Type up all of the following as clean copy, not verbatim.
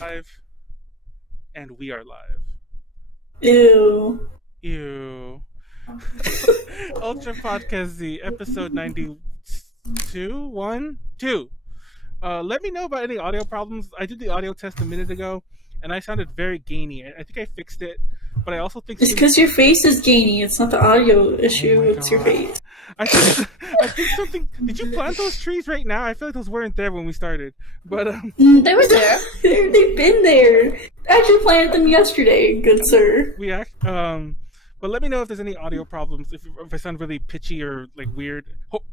Live, and we are live. Ew. Ew. Ultra Podcast Z, episode 92? 1? 2. Let me know about any audio problems. I did the audio test a minute ago, and I sounded very gainy. I think I fixed it, but I also think... It's because your face is gainy. It's not the audio issue. It's your face. I think something... Did you plant those trees right now? I feel like those weren't there when we started. But, They were there. They've been there. I actually planted them yesterday, good sir. But let me know if there's any audio problems, if I sound really pitchy or like weird.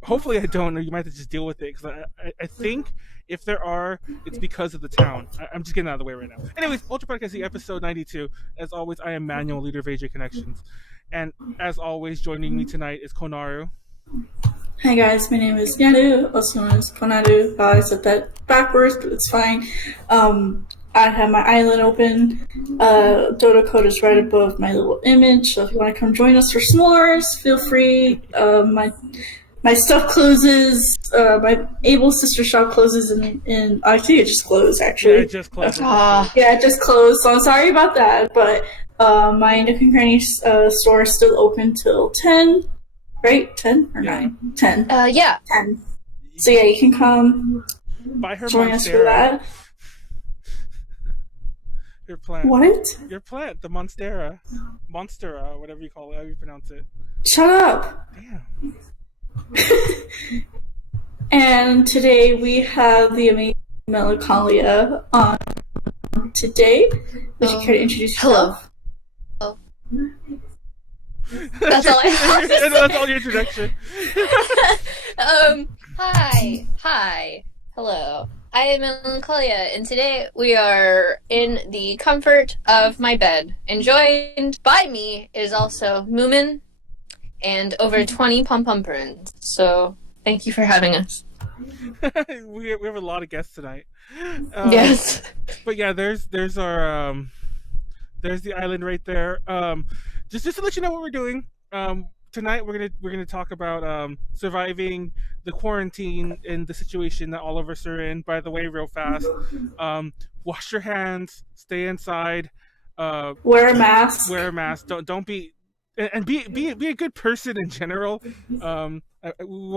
Hopefully I don't, or you might have to just deal with it, because I think if there are, it's because of the town. I'm just getting out of the way right now. Anyways, Ultra Podcast Z, episode 92. As always, I am Manuel, leader of AJ Connections. And as always, joining me tonight is Konaru. Hi guys, my name is Konaru, also known as Konaru. I said that backwards, but it's fine. I have my island open. Dodo code is right above my little image, so if you want to come join us for s'mores, feel free. My stuff closes. My Able Sister shop closes in I think it just closed, actually. Yeah, it just closed. Yeah, it just closed, so I'm sorry about that, but my Nook and Cranny store is still open till 10, right? 10 or 9? 10. Yeah. 10. So yeah, you can come Buy her join us for that. Your plant. What? Your plant, the Monstera, whatever you call it, how you pronounce it. Shut up! Damn. And today we have the amazing Melancholiaah on today. Would you care to introduce yourself? Hello. That's all I have to say. That's all your introduction. Hi. Hello. I am Melancholiaah, and today we are in the comfort of my bed. And joined by me is also Moomin and over 20 pom-pom-perns. So, thank you for having us. we have a lot of guests tonight. Yes. But yeah, there's our there's the island right there. Just to let you know what we're doing. Tonight we're gonna talk about surviving the quarantine and the situation that all of us are in. By the way, real fast, wash your hands, stay inside, Wear a mask. Wear a mask. Don't be and be a good person in general.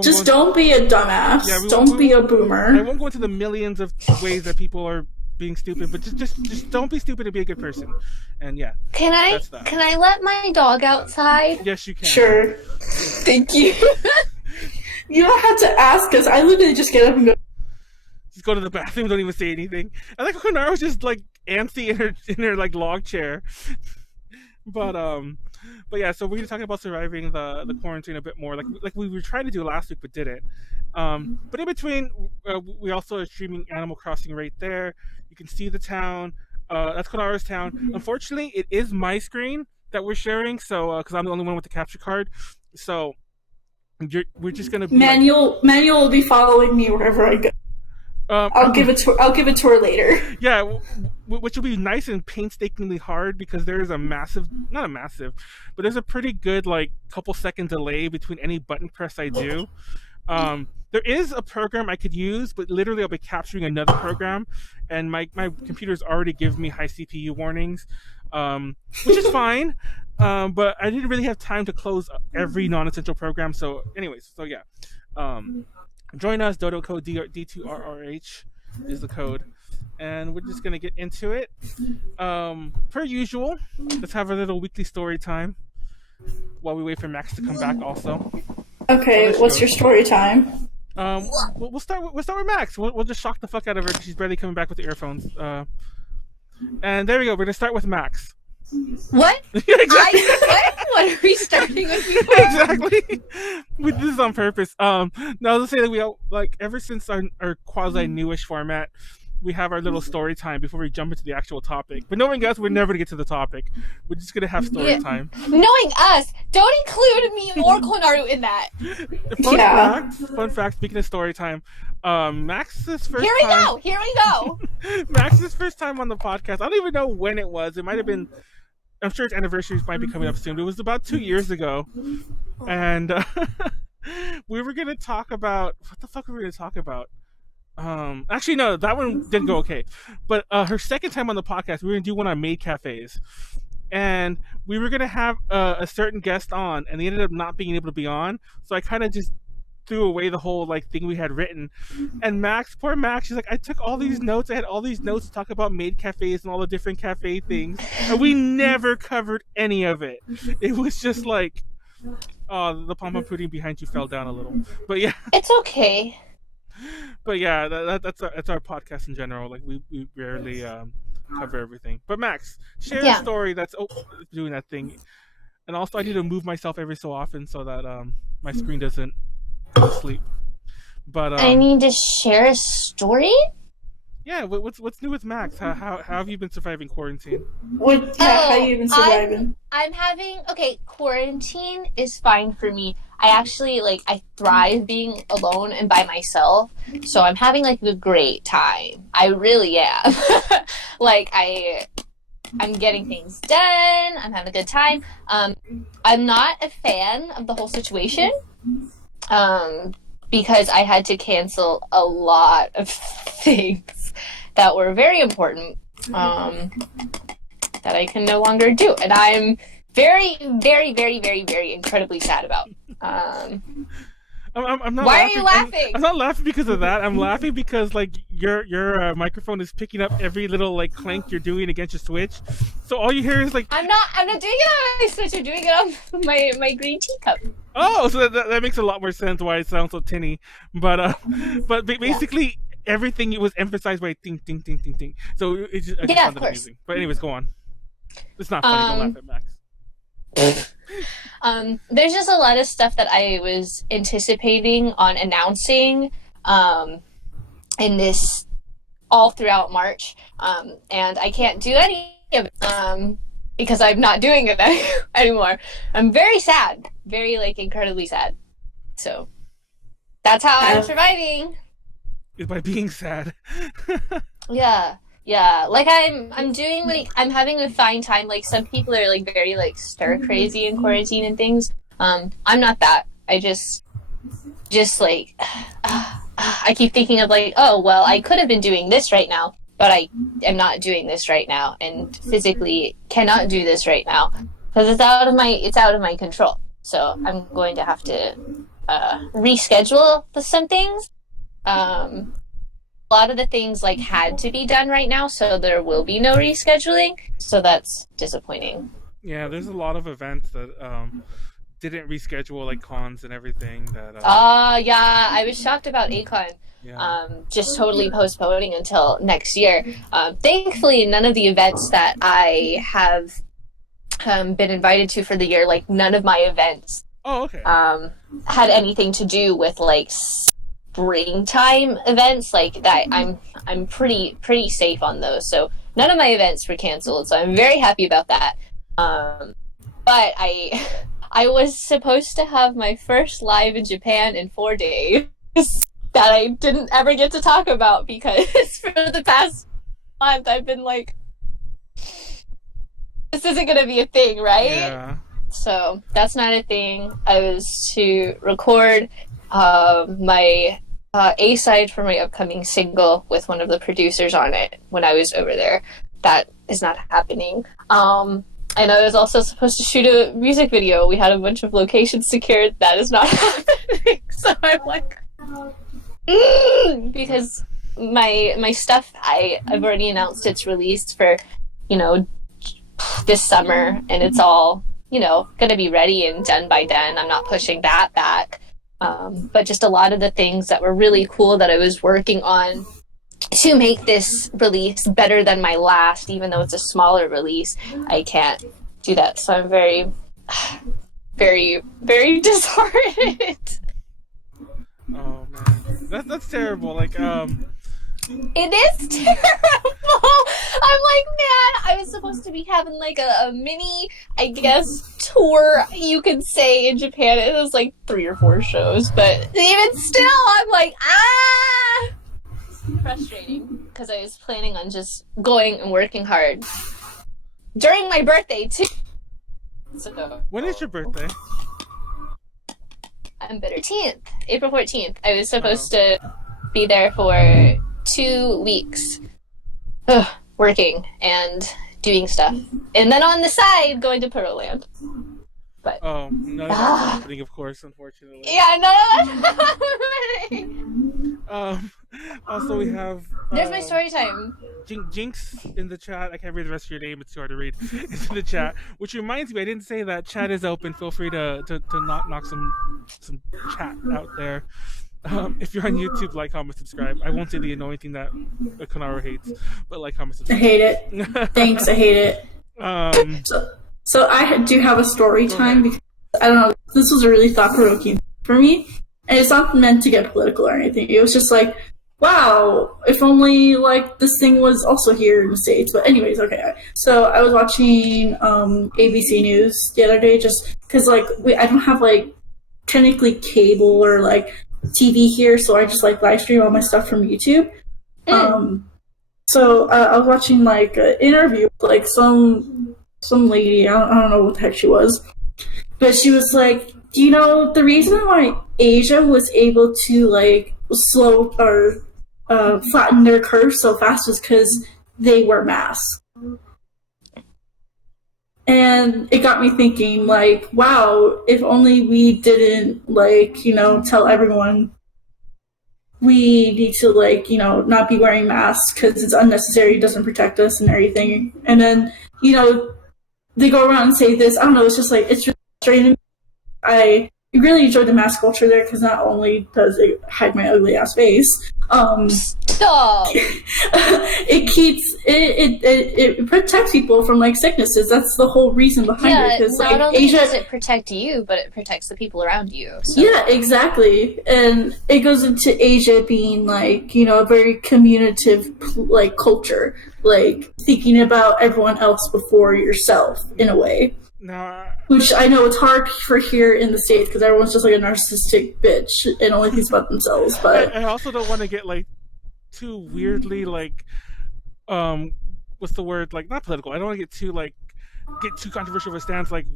Just don't be a dumbass. Yeah, don't be a boomer. I won't go into the millions of ways that people are being stupid, but just don't be stupid and be a good person. And yeah, Can I let my dog outside? Yes, you can. Sure. Thank you. You don't have to ask us. I literally just get up and go. Just go to the bathroom. Don't even say anything. I like Konaru's just like antsy in her like log chair. But yeah, so we're gonna talk about surviving the quarantine a bit more, like we were trying to do last week, but didn't. But in between, we also are streaming Animal Crossing right there. You can see the town. That's Konaru's town. Unfortunately, it is my screen that we're sharing, so because I'm the only one with the capture card. So we're just gonna be Manuel will be following me wherever I go. I'll give it to her later. Yeah, which will be nice and painstakingly hard because there is not a massive, but there's a pretty good like couple second delay between any button press I do. There is a program I could use, but literally I'll be capturing another program, and my computer's already given me high CPU warnings, which is fine. But I didn't really have time to close every non-essential program. So, anyways, yeah. Join us. Dodo code D2RRH is the code, and we're just gonna get into it. Per usual, let's have a little weekly story time while we wait for Max to come back. Also, okay. What's your story time? We'll start with Max. We'll just shock the fuck out of her because she's barely coming back with the earphones. And there we go. We're gonna start with Max. What? Exactly. What are we starting with before? Exactly. This is on purpose. Now let's say that we all, like ever since our quasi newish format, we have our little story time before we jump into the actual topic. But knowing us, we're never gonna get to the topic. We're just gonna have story time. Knowing us, don't include me or Konaru in that. Fun fact. Speaking of story time, Max's first. Here we go. Max's first time on the podcast. I don't even know when it was. It might have been. I'm sure its anniversaries might be coming up soon. But it was about 2 years ago, and we were gonna talk about what the fuck were we gonna talk about? Actually, no, that one didn't go okay. But her second time on the podcast, we were gonna do one on maid cafes, and we were gonna have a certain guest on, and they ended up not being able to be on. So I kind of just threw away the whole like thing we had written. And Max, poor Max, she's like, I took all these notes. I had all these notes to talk about maid cafes and all the different cafe things, and we never covered any of it. It was just like, oh, the pom pom pudding behind you fell down a little. But yeah. It's okay. But yeah, that's our podcast in general. Like we rarely cover everything. But Max, share a story that's doing that thing. And also, I need to move myself every so often so that my screen doesn't go to sleep. But I need to share a story. Yeah, what's new with Max? How have you been surviving quarantine? How you been surviving? I'm having quarantine is fine for me. I actually I thrive being alone and by myself, so I'm having a great time. I really am. I'm getting things done. I'm having a good time. I'm not a fan of the whole situation, because I had to cancel a lot of things that were very important, that I can no longer do, and I'm very, very, very, very, very incredibly sad about. I'm not. Why are you laughing? I'm not laughing because of that. I'm laughing because your microphone is picking up every little clank you're doing against your Switch. So all you hear is I'm not doing it on my Switch. I'm doing it on my green teacup. Oh, so that makes a lot more sense why it sounds so tinny. But basically everything was emphasized by ting ting ting ting ting. So it just, I just found it amusing. But anyways, go on. It's not funny. Don't laugh at Max. There's just a lot of stuff that I was anticipating on announcing in this all throughout March, and I can't do any of it because I'm not doing it anymore. I'm very sad, very incredibly sad. So that's how I'm surviving. Is by being sad. Yeah. I'm doing I'm having a fine time. Some people are very stir crazy in quarantine and things. I'm not that. I just I keep thinking of oh well, I could have been doing this right now, but I am not doing this right now, and physically cannot do this right now because it's out of my control. So I'm going to have to reschedule some things. A lot of the things had to be done right now, so there will be no rescheduling. So that's disappointing. Yeah, there's a lot of events that didn't reschedule, cons and everything. That. Yeah, I was shocked about ACON. Yeah. Just totally postponing until next year. Thankfully, none of the events that I have been invited to for the year, none of my events. Oh, okay. Had anything to do with springtime events that. I'm pretty safe on those, so none of my events were canceled, so I'm very happy about that. But I was supposed to have my first live in Japan in 4 days that I didn't ever get to talk about because for the past month I've been this isn't gonna be a thing, right? Yeah. So that's not a thing. I was to record my A-side for my upcoming single with one of the producers on it when I was over there. That is not happening. And I was also supposed to shoot a music video. We had a bunch of locations secured. That is not happening. So I'm because my stuff, I've already announced its release for, this summer, and it's all, going to be ready and done by then. I'm not pushing that back. But just a lot of the things that were really cool that I was working on to make this release better than my last, even though it's a smaller release, I can't do that. So I'm very, very, very disheartened. Oh man, that's terrible. It is terrible. I'm man, I was supposed to be having a mini, I guess, tour, you could say, in Japan. It was 3 or 4 shows, but even still, I'm frustrating because I was planning on just going and working hard during my birthday too. So when is your birthday? I'm bitter 14th, April 14th. I was supposed to be there for 2 weeks. Working and doing stuff. And then on the side, going to Pearl Land. But none of that's happening, of course, unfortunately. Yeah, none of that's happening. Also, we have... There's my story time. Jinx in the chat. I can't read the rest of your name. It's too hard to read. It's in the chat. Which reminds me, I didn't say that chat is open. Feel free to knock some chat out there. If you're on YouTube, like, comment, subscribe. I won't say the annoying thing that Konaru hates, but like, comment, subscribe. I hate it. Thanks, I hate it. So I do have a story time because, I don't know, this was a really thought-provoking for me. And it's not meant to get political or anything. It was just like, wow, if only, like, this thing was also here in the States. But anyways, okay. So I was watching ABC News the other day just because, like, I don't have, like, technically cable or, like, TV here, so I just, like, live stream all my stuff from YouTube. So I was watching, like, an interview with, like, some lady, I don't know what the heck she was, but she was like, do you know the reason why Asia was able to, like, slow or flatten their curve so fast was because they wear masks. And it got me thinking, like, wow, if only we didn't, like, you know, tell everyone we need to, like, you know, not be wearing masks because it's unnecessary, it doesn't protect us and everything. And then, you know, they go around and say this. I don't know, it's just, like, it's really frustrating. I really enjoyed the mask culture there because not only does it hide my ugly ass face, Stop! it protects people from, like, sicknesses. That's the whole reason behind it. Because, not like, only Asia does it protect you, but it protects the people around you. So. Yeah, exactly. And it goes into Asia being, like, you know, a very communicative, like, culture, like thinking about everyone else before yourself in a way. Which I know it's hard for here in the States because everyone's just like a narcissistic bitch and only thinks about themselves. But I also don't want to get, like, too weirdly, like, what's the word? Like, not political. I don't want to get too controversial of a stance, like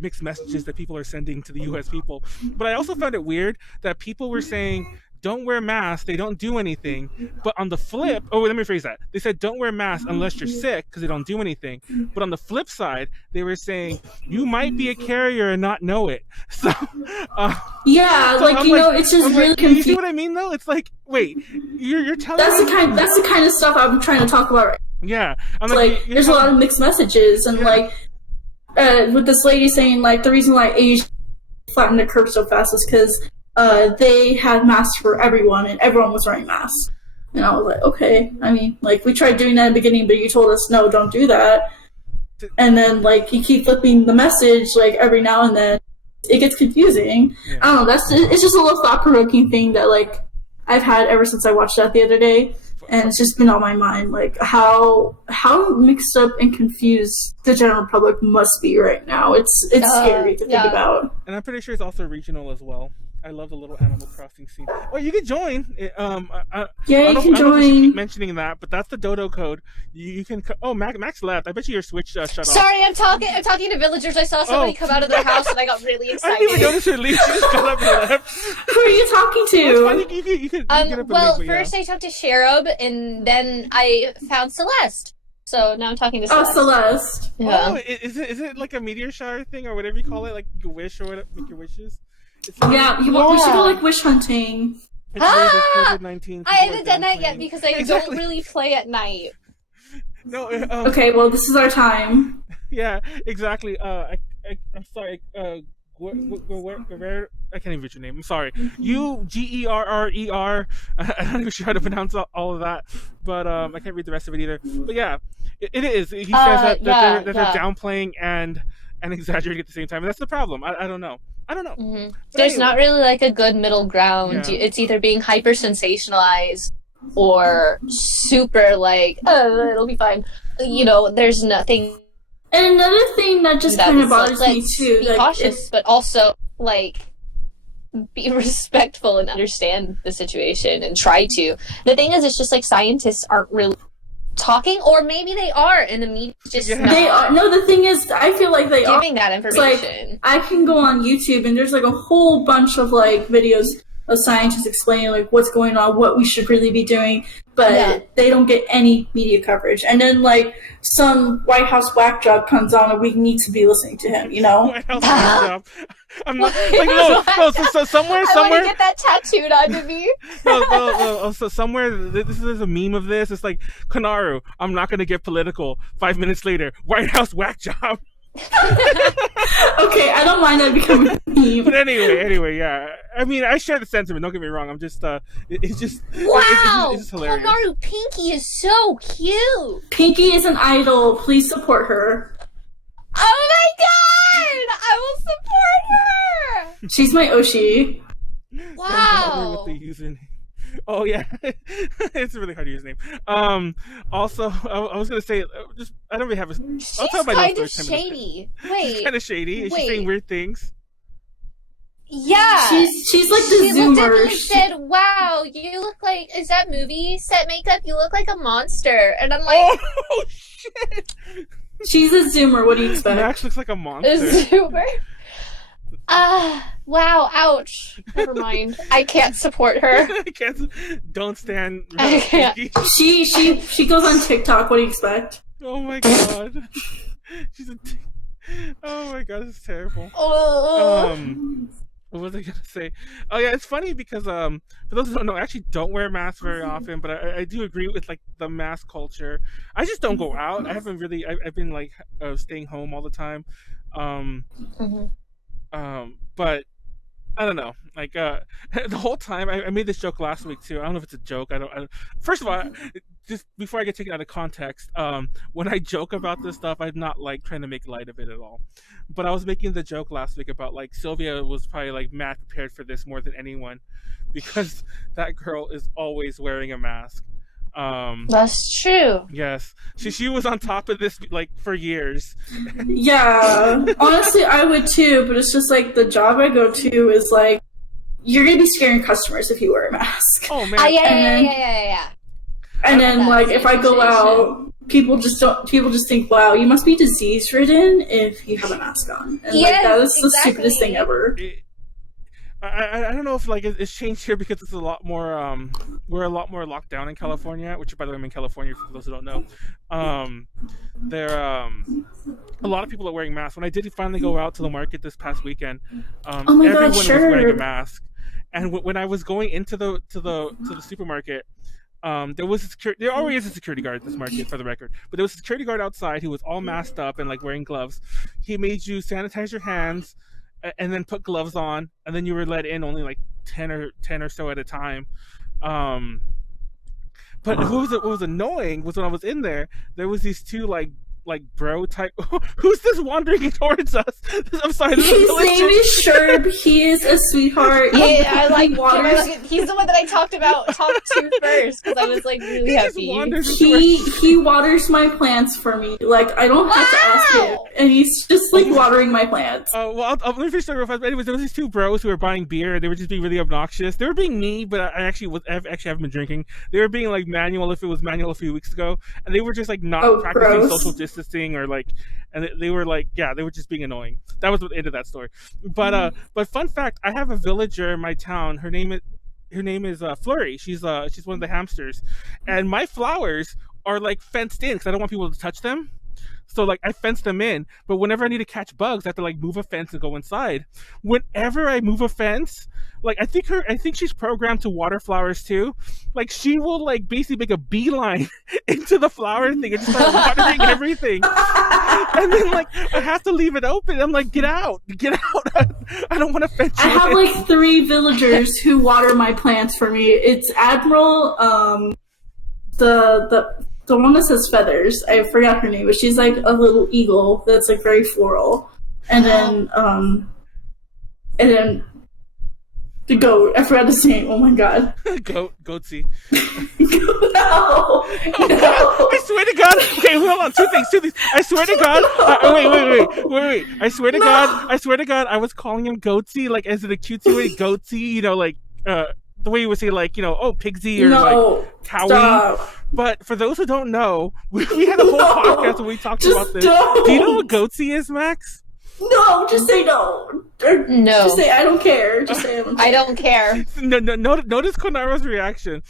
mixed messages that people are sending to the U.S. people. But I also found it weird that people were saying, don't wear masks, they don't do anything. But on the flip, let me rephrase that. They said don't wear masks unless you're sick because they don't do anything. But on the flip side, they were saying you might be a carrier and not know it. So yeah, so like, you know, it's just really confusing. You see what I mean, though? It's like, wait, you're telling me that's the kind of stuff I'm trying to talk about right now. Yeah, I'm like there's a lot of mixed messages and like with this lady saying, like, the reason why Asia flattened the curve so fast is because they had masks for everyone, and everyone was wearing masks. And I was like, okay. I mean, like, we tried doing that in the beginning, but you told us, no, don't do that. And then, like, you keep flipping the message, like, every now and then. It gets confusing. Yeah. I don't know. It's just a little thought-provoking thing that, like, I've had ever since I watched that the other day. And it's just been on my mind, like, how mixed up and confused the general public must be right now. It's scary to think about. And I'm pretty sure it's also regional as well. I love the little Animal Crossing scene. Oh, you can join. You can I don't join. Keep mentioning that, but that's the Dodo code. You can. Oh, Max left. I bet you your Switch shut off. Sorry, I'm talking to villagers. I saw somebody come out of their house, and I got really excited. I didn't even notice her leave. She just got up and left. Who are you talking to? You could get up and leave, first I talked to Cherub, and then I found Celeste. So now I'm talking to Celeste. Oh, Celeste. Yeah. Oh, is it like a meteor shower thing or whatever you call it, like your wish or whatever, make your wishes? We should go, like, wish hunting. COVID-19. I haven't done that yet because I don't really play at night. No. Okay, well, this is our time. Yeah, exactly. I'm sorry. I can't even read your name. I'm sorry. Ugerrer. I'm not even sure how to pronounce all of that, but I can't read the rest of it either. But yeah, it is. He says that they're downplaying and exaggerating at the same time, and that's the problem. I don't know. Mm-hmm. There's not really, like, a good middle ground. Yeah. It's either being hyper sensationalized or super, like, it'll be fine. You know, there's nothing. And another thing that just kind of bothers me too. Be cautious, but also, like, be respectful and understand the situation and try to. The thing is, it's just like scientists aren't really talking, or maybe they are, and the media just not they are. No, the thing is, I feel like they giving are that information. Like, I can go on YouTube and there's, like, a whole bunch of, like, videos a scientist explaining like what's going on, what we should really be doing, but they don't get any media coverage. And then like some White House whack job comes on and we need to be listening to him, you know? White House whack job. I'm not like no. So somewhere. I want to get that tattooed onto me. No. So somewhere, this is a meme of this. It's like Konaru. I'm not gonna get political. 5 minutes later, White House whack job. Okay, I don't mind that becoming a meme. But anyway, yeah. I mean, I share the sentiment. Don't get me wrong. I'm just, it's just, Wow, it's just hilarious. Konaru Pinky is so cute. Pinky is an idol. Please support her. Oh my god! I will support her! She's my Oshi. Wow. With the username. Oh yeah, it's a really hard username. Also, I was gonna say, just I don't really have a. She's I'll tell my kind of love story 10 minutes. shady. Wait. She's kind of shady. Is she saying weird things? Yeah. She's like the She looked at me Zoomer. and said, "Wow, you look like is that movie set makeup? You look like a monster." And I'm like, Oh shit! She's a Zoomer. What do you expect? Max looks like a monster. "A Zoomer." Wow, ouch. Never mind. I can't support her. I can't. Don't stand. I can't. She goes on TikTok. What do you expect? Oh my god. She's a. Oh my god, this is terrible. Oh. What was I gonna say? Oh yeah, it's funny because for those who don't know, I actually don't wear masks very often, but I do agree with like the mask culture. I just don't go out. I haven't really. I've been like staying home all the time. But I don't know. Like the whole time, I made this joke last week too. I don't know if it's a joke. I don't. First of all, just before I get taken out of context, when I joke about this stuff, I'm not like trying to make light of it at all. But I was making the joke last week about like Sylvia was probably like mad prepared for this more than anyone, because that girl is always wearing a mask. That's true. Yes, she was on top of this like for years. Yeah, honestly, I would too. But it's just like the job I go to is like you're gonna be scaring customers if you wear a mask. Oh man! Yeah. And then like if I go out, people just think, wow, you must be disease ridden if you have a mask on. And Yes, like that is the exactly. stupidest thing ever. I don't know if like it's changed here because it's a lot more we're a lot more locked down in California, which by the way I'm in California for those who don't know. There a lot of people are wearing masks. When I did finally go out to the market this past weekend, Oh my everyone god, was sure. wearing a mask. And when I was going into the supermarket, there was there always is a security guard at this market, for the record. But there was a security guard outside who was all masked up and like wearing gloves. He made you sanitize your hands and then put gloves on, and then you were let in only like 10 or so at a time. But what was annoying was when I was in there was these two like bro type. Who's this wandering towards us? I'm sorry. His name is Sherb. He is a sweetheart. Yeah, I like waters. He's the one that I talked to first because I was like really happy. He waters my plants for me. Like I don't have to ask him, and he's just like watering my plants. Well, let me finish the real fast. But anyways, there was these two bros who were buying beer. And they were just being really obnoxious. They were being me, but I actually haven't been drinking. They were being like Manuel if it was Manuel a few weeks ago, and they were just like not practicing gross. social distancing or like, and they were like, yeah, they were just being annoying. That was the end of that story. But fun fact, I have a villager in my town. Her name is Furry. She's one of the hamsters, and my flowers are like fenced in because I don't want people to touch them. So like I fence them in, but whenever I need to catch bugs, I have to like move a fence and go inside. Whenever I move a fence, like I think she's programmed to water flowers too. Like she will like basically make a beeline into the flower thing and just start watering everything. And then like I have to leave it open. I'm like, get out! I don't want to fence you. I have like 3 villagers who water my plants for me. It's Admiral, the one that says feathers. I forgot her name, but she's like a little eagle that's like very floral. And then the goat. I forgot his name. Oh my god. Goatsy. No. I swear to God. Okay, hold on. Two things. I swear to God. Wait. I swear to God. I was calling him Goatsy, like as in a cutesy way. Goatsy, you know, like the way you would say, like, you know, oh, Pigsy or like Cowie. Stop. But for those who don't know, we had a whole podcast where we talked about this. Don't. Do you know what Goatsy is, Max? No, just say no. Or No. Just say I don't care. Just say I don't care. I don't care. Notice Konaru's reaction.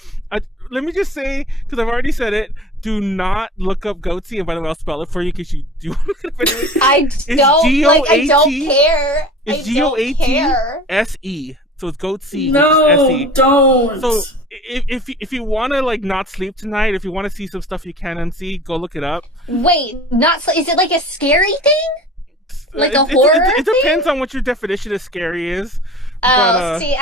Let me just say, because I've already said it, do not look up goatee, and by the way, I'll spell it for you in case you do want to look up anyway. I don't care. It's GOATSE. So it's goatee. No, S-E. don't. So if you want to like not sleep tonight, if you want to see some stuff you can unsee, go look it up. Wait, is it like a scary thing? Like a horror it depends on what your definition of scary is. Oh, see,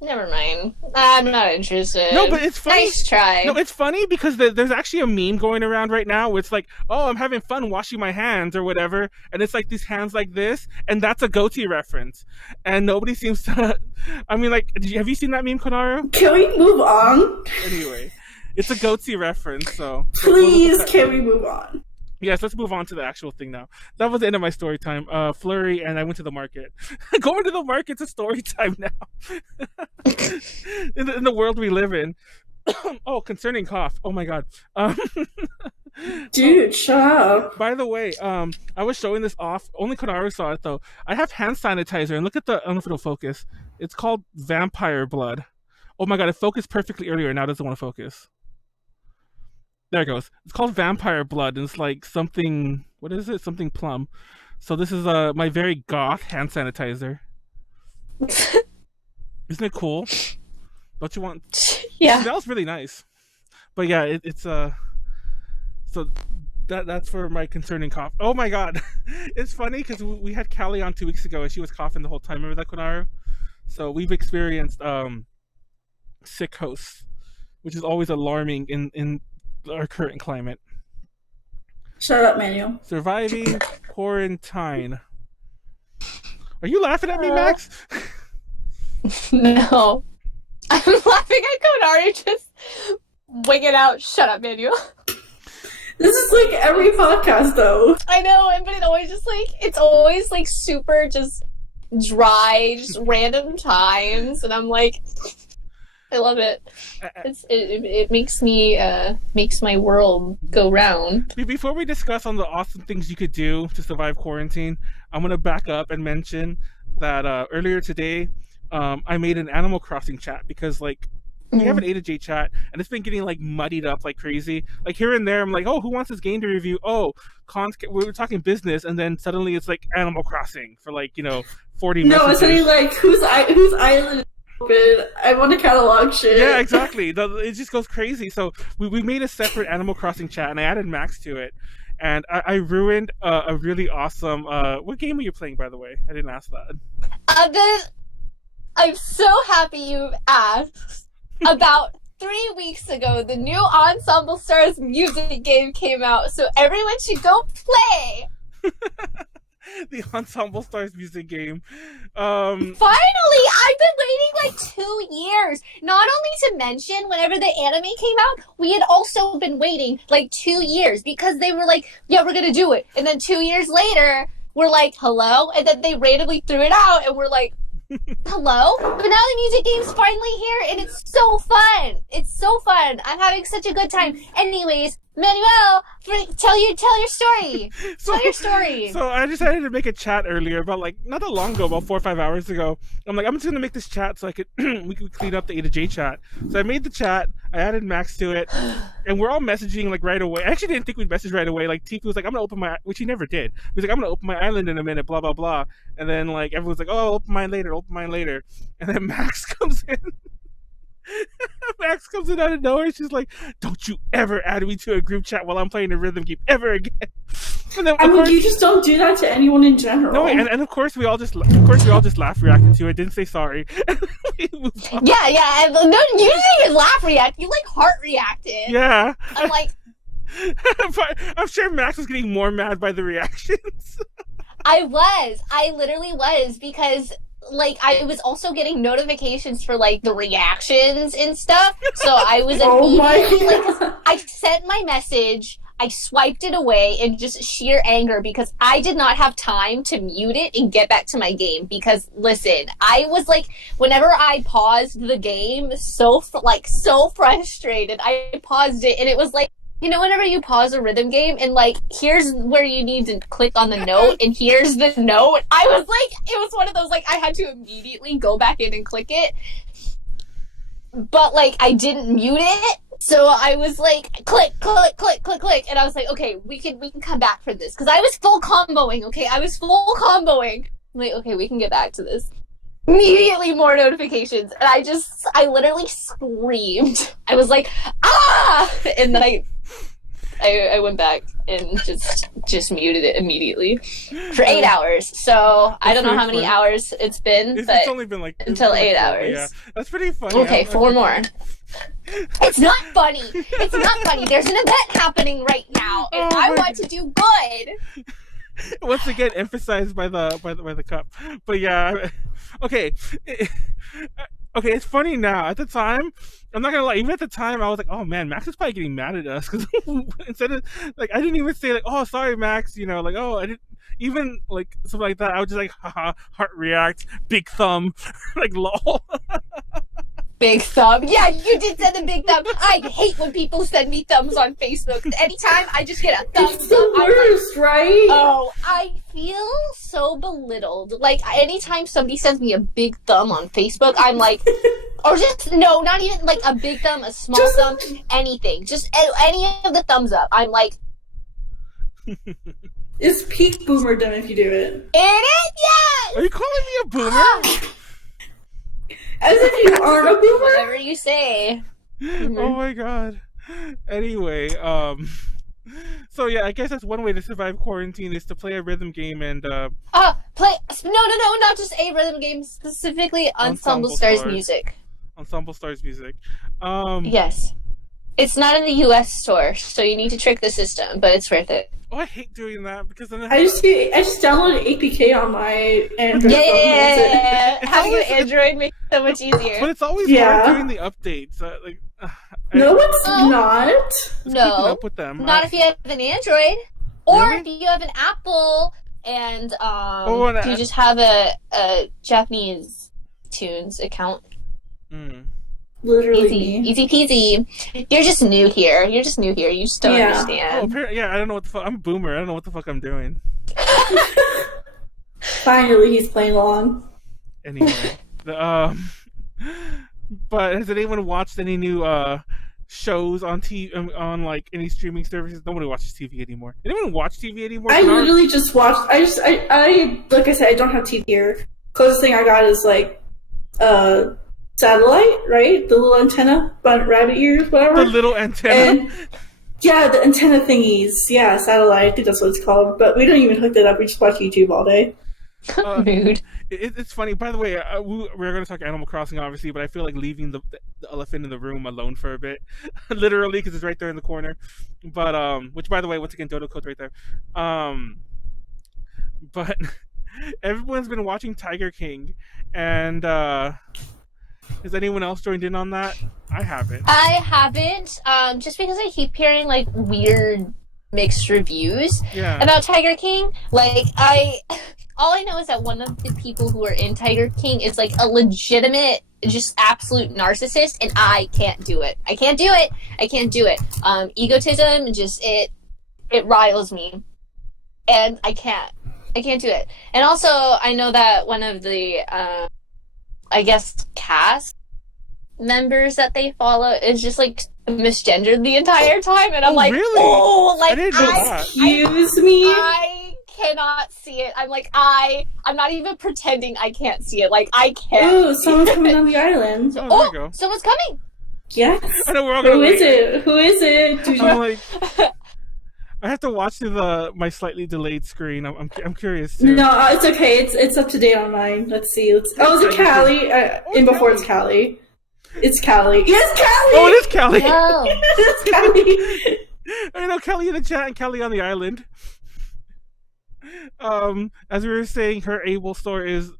never mind. I'm not interested. No, but it's funny. Nice try. No, it's funny because there's actually a meme going around right now where it's like, oh, I'm having fun washing my hands or whatever, and it's like these hands like this, and that's a goatee reference, and nobody seems to. I mean, like, have you seen that meme, Konaru? Can we move on? Anyway, it's a goatee reference, so. Please, can we move on? Yes, let's move on to the actual thing now. That was the end of my story time. Flurry, and I went to the market. Going to the market's a story time now. in the world we live in. Oh, concerning cough. Oh my god. Dude, shut up. By the way, I was showing this off. Only Konaru saw it though. I have hand sanitizer, and look at the. I don't know if it'll focus. It's called Vampire Blood. Oh my god, it focused perfectly earlier. Now it doesn't want to focus. There it goes. It's called Vampire Blood, and it's like something. What is it? Something plum. So this is my very goth hand sanitizer. Isn't it cool? Don't you want? Yeah. It smells really nice. But yeah, it's so that's for my concerning cough. Oh my god, it's funny because we had Callie on 2 weeks ago, and she was coughing the whole time. Remember that, Konaru? So we've experienced sick hosts, which is always alarming in our current climate. Shut up, Manuel. Surviving quarantine. Are you laughing at me, Max? No. I'm laughing at Konaru just winging out. Shut up, Manuel. This is like every podcast, though. I know, but it's always like super just dry, just random times, and I'm like, I love it. It makes my world go round. Before we discuss on the awesome things you could do to survive quarantine, I'm gonna back up and mention that earlier today, I made an Animal Crossing chat because like we have an A to J chat, and it's been getting like muddied up like crazy. Like here and there, I'm like, oh, who wants this game to review? Oh, we were talking business, and then suddenly it's like Animal Crossing for like 40 minutes. No, it's only like whose island. I want to catalog shit. Yeah, exactly. It just goes crazy. So we made a separate Animal Crossing chat, and I added Max to it. And I ruined a really awesome. What game are you playing, by the way? I didn't ask that. I'm so happy you've asked. About 3 weeks ago, the new Ensemble Stars music game came out, so everyone should go play. The Ensemble Stars music game. Finally! I've been waiting like 2 years. Not only to mention, whenever the anime came out, we had also been waiting like 2 years because they were like, yeah, we're gonna do it. And then 2 years later, we're like, hello? And then they randomly threw it out, and we're like, hello? But now the music game's finally here, and it's so fun. It's so fun. I'm having such a good time. Anyways, Manuel, tell your story. Tell your story. So I decided to make a chat earlier about like not that long ago, about 4 or 5 hours ago. I'm like, I'm just gonna make this chat so I could we could clean up the A to J chat. So I made the chat. I added Max to it, and we're all messaging like right away. I actually didn't think we'd message right away. Like Tifu was like, I'm gonna open my, which he never did. He was like, I'm gonna open my island in a minute, blah blah blah. And then like everyone's like, oh, I'll open mine later. And then Max comes in. Max comes in out of nowhere. She's like, "Don't you ever add me to a group chat while I'm playing a rhythm game ever again." And then, you just don't do that to anyone in general. No, and of course we all just laugh reacted to it. Didn't say sorry. Yeah. No, you didn't even laugh react. You like heart reacted. Yeah. I'm like, I'm sure Max was getting more mad by the reactions. I literally was because. Like, I was also getting notifications for, like, the reactions and stuff, so I was immediately, I sent my message, I swiped it away in just sheer anger because I did not have time to mute it and get back to my game because, listen, I was, like, whenever I paused the game, so frustrated, I paused it, and it was, like, You know, whenever you pause a rhythm game and like, here's where you need to click on the note and here's the note. I was like, it was one of those, like, I had to immediately go back in and click it. But like, I didn't mute it. So I was like, click, click, click, click, click. And I was like, okay, we can come back for this. Cause I was full comboing, okay? I was full comboing. I'm like, okay, we can get back to this. Immediately more notifications. And I literally screamed. I was like, ah! And then I went back and just muted it immediately for 8 hours. So I don't know how many hours it's been, but it's only been like until 8 hours. Yeah, that's pretty funny. Okay, 4 more. It's not funny. It's not funny. There's an event happening right now, and I want to do good. Once again, emphasized by the cup. But yeah, okay. Okay, it's funny now. At the time, I'm not gonna lie. Even at the time, I was like, "Oh man, Max is probably getting mad at us," because instead of like, I didn't even say like, "Oh, sorry, Max," you know, like, "Oh, I didn't." Even like something like that, I was just like, haha, heart react, big thumb, like lol. Big thumb. Yeah, you did send a big thumb. I hate when people send me thumbs on Facebook. Anytime I just get a thumbs It's the worst, right? Oh, I feel so belittled. Like, anytime somebody sends me a big thumb on Facebook, I'm like, or just, no, not even like a big thumb, a small thumb, anything. Just any of the thumbs up. I'm like, It's peak boomerdom if you do it. it is, yes! Are you calling me a boomer? As if you aren't a boomer? Whatever you say. Oh my god. Anyway, so yeah, I guess that's one way to survive quarantine is to play a rhythm game and Play, no, not just a rhythm game, specifically Ensemble Stars music. Ensemble Stars music. Yes. It's not in the US store, so you need to trick the system, but it's worth it. Oh, I hate doing that because then I just downloaded APK on my Android. Yeah. Having an Android makes it so much easier. But it's always hard doing the updates. No, it's not. Keeping No, up with them. not if you have an Android, or Really? if you have an Apple, and and you just have a Japanese Tunes account. Literally Easy, me. easy peasy. You're just new here. You just don't Oh, understand. apparently, yeah, I don't know what the fuck. I'm a boomer. I don't know what the fuck I'm doing. Finally, he's playing along. Anyway, but has anyone watched any new shows on TV on like any streaming services? Nobody watches TV anymore. Anyone watch TV anymore? I literally just watched. I like I said, I don't have TV here. Closest thing I got is like, satellite, right? The little antenna, rabbit ears, whatever. The little antenna. And yeah, the antenna thingies. Yeah, satellite. I think that's what it's called. But we don't even hook that up. We just watch YouTube all day. Mood. It's funny. By the way, we're going to talk Animal Crossing, obviously, but I feel like leaving the elephant in the room alone for a bit, literally, because it's right there in the corner. But which, by the way, once again, Dodo Code's right there. But everyone's been watching Tiger King, and has anyone else joined in on that? I haven't. I haven't, just because I keep hearing like weird mixed reviews about Tiger King. Like, all I know is that one of the people who are in Tiger King is like a legitimate, just absolute narcissist, and I can't do it. I can't do it. Egotism, just it riles me, and I can't do it. And also, I know that one of the, I guess, cast members that they follow is just like misgendered the entire time, and I'm like, really? oh, like, I didn't know that. Excuse me. I cannot see it. I'm like, I'm not even pretending I can't see it. Like, I can't. Ooh, someone's coming on the island. Oh, there you go. Someone's coming. Yes. I know we're all gonna Who is wait. it? Who is it? Do you I'm like, I have to watch through my slightly delayed screen. I'm curious too. No, it's okay. It's up to date on mine. Let's see. Is it Callie? And before it's Callie. It's Callie. Yes, Callie! Oh, it is Kelly. Oh. It's Callie. I know Kelly in the chat and Kelly on the island. As we were saying, her Able store is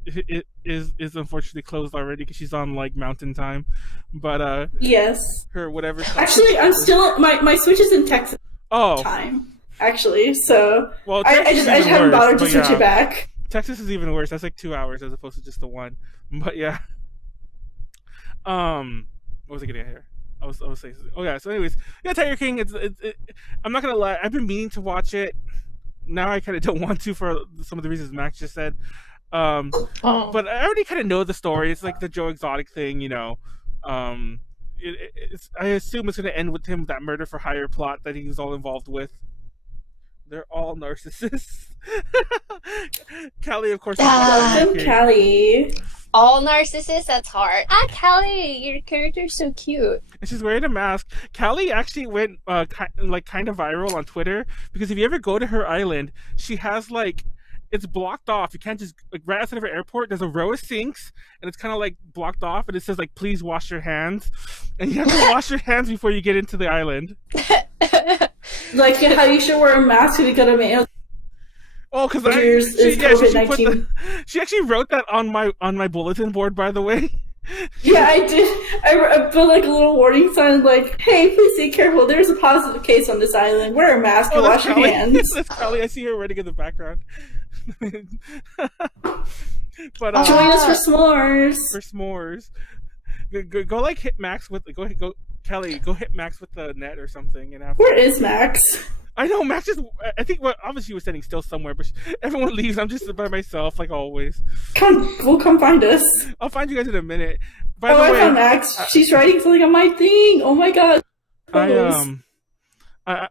unfortunately closed already because she's on like mountain time. But Yes. her whatever. Actually, I'm still my Switch is in Texas time. Actually, so well, I just haven't bothered to switch it back. Texas is even worse. That's like 2 hours as opposed to just the one. But yeah. What was I getting at here? I was saying. Oh yeah. So anyways, yeah, Tiger King. I'm not gonna lie. I've been meaning to watch it. Now I kind of don't want to for some of the reasons Max just said. But I already kind of know the story. It's like the Joe Exotic thing, you know. I assume it's going to end with him that murder for hire plot that he was all involved with. They're all narcissists. Callie, of course. Welcome, Callie. All narcissists? That's hard. Callie, your character's so cute. And she's wearing a mask. Callie actually went kind of viral on Twitter because if you ever go to her island, she has like it's blocked off. You can't just like right outside of her airport. There's a row of sinks, and it's kind of like blocked off, and it says like "Please wash your hands," and you have to wash your hands before you get into the island. Like how you should wear a mask when you go to mail. Oh, because she actually wrote that on my bulletin board, by the way. Yeah, I did. I put like a little warning sign, like, "Hey, please be careful. There's a positive case on this island. Wear a mask and wash your hands." That's Callie. I see her running in the background. But join us for s'mores. For s'mores, go like hit Max with go Kelly. Go hit Max with the net or something and have. Where is Max? I know Max is. I think obviously he was standing still somewhere, but everyone leaves. I'm just by myself, like always. We'll come find us. I'll find you guys in a minute. By the I way, found Max. She's writing something on my thing. Oh my god. I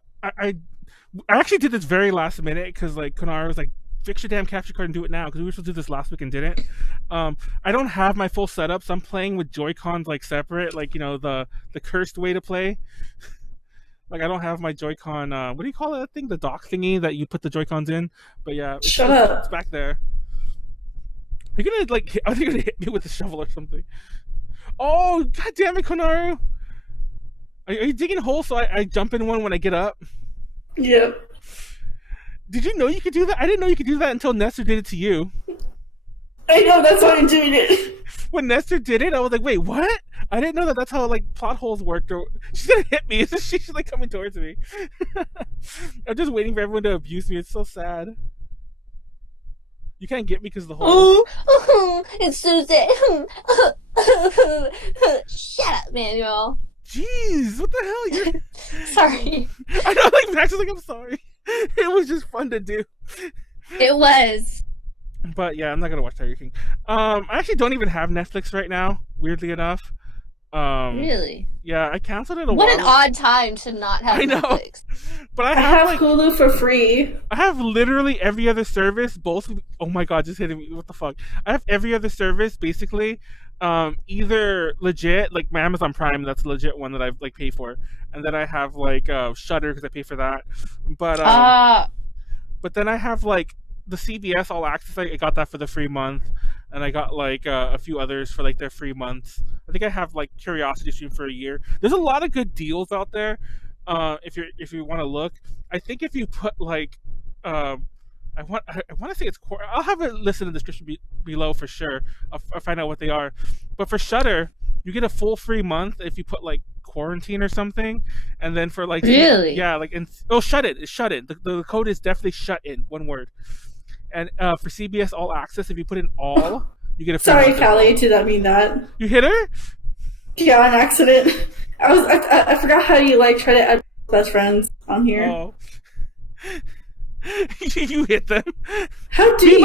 actually did this very last minute because like Konaru was like, fix your damn capture card and do it now because we were supposed to do this last week and didn't. I don't have my full setup, so I'm playing with Joy-Cons like separate, like you know the cursed way to play. Like I don't have my Joy-Con. What do you call that thing? The dock thingy that you put the Joy-Cons in. But yeah, shut up. It's back there. You're gonna like? Are they gonna hit me with a shovel or something? Oh god damn it, Konaru! Are you digging holes so I jump in one when I get up? Yep. Did you know you could do that? I didn't know you could do that until Nestor did it to you. I know, that's why I'm doing it. When Nestor did it, I was like, wait, what? I didn't know that's how like plot holes worked. Or she's gonna hit me. She's like coming towards me. I'm just waiting for everyone to abuse me. It's so sad. You can't get me because of the hole. Oh, it's so sad. Shut up, Manuel. Jeez, what the hell? You're... Sorry. I know, like Max is like, I'm sorry. It was just fun to do. It was. But yeah, I'm not gonna watch Tiger King. I actually don't even have Netflix right now, weirdly enough. Really? Yeah, I canceled it a while. What an odd time to not have Netflix. But I have like, Hulu for free. I have literally every other service, both. Oh my god, just hitting me. What the fuck? I have every other service, basically. Either legit, like my Amazon Prime, that's a legit one that I like pay for. And then I have like Shudder because I pay for that. But then I have like the CBS All Access. I got that for the free month, and I got like a few others for like their free months. I think I have like Curiosity Stream for a year. There's a lot of good deals out there. If you want to look, I think if you put like I want to say it's core. I'll have it listed in the description below for sure. I'll find out what they are. But for Shudder, you get a full free month if you put like quarantine or something, and then for like really shut it. It's shut in. The code is definitely shut in. One word. And for CBS All Access, if you put in all, you get a free Sorry, month. Callie, did not mean that. You hit her? Yeah, on accident. I forgot how you like try to add best friends on here. Oh. You hit them. How do you?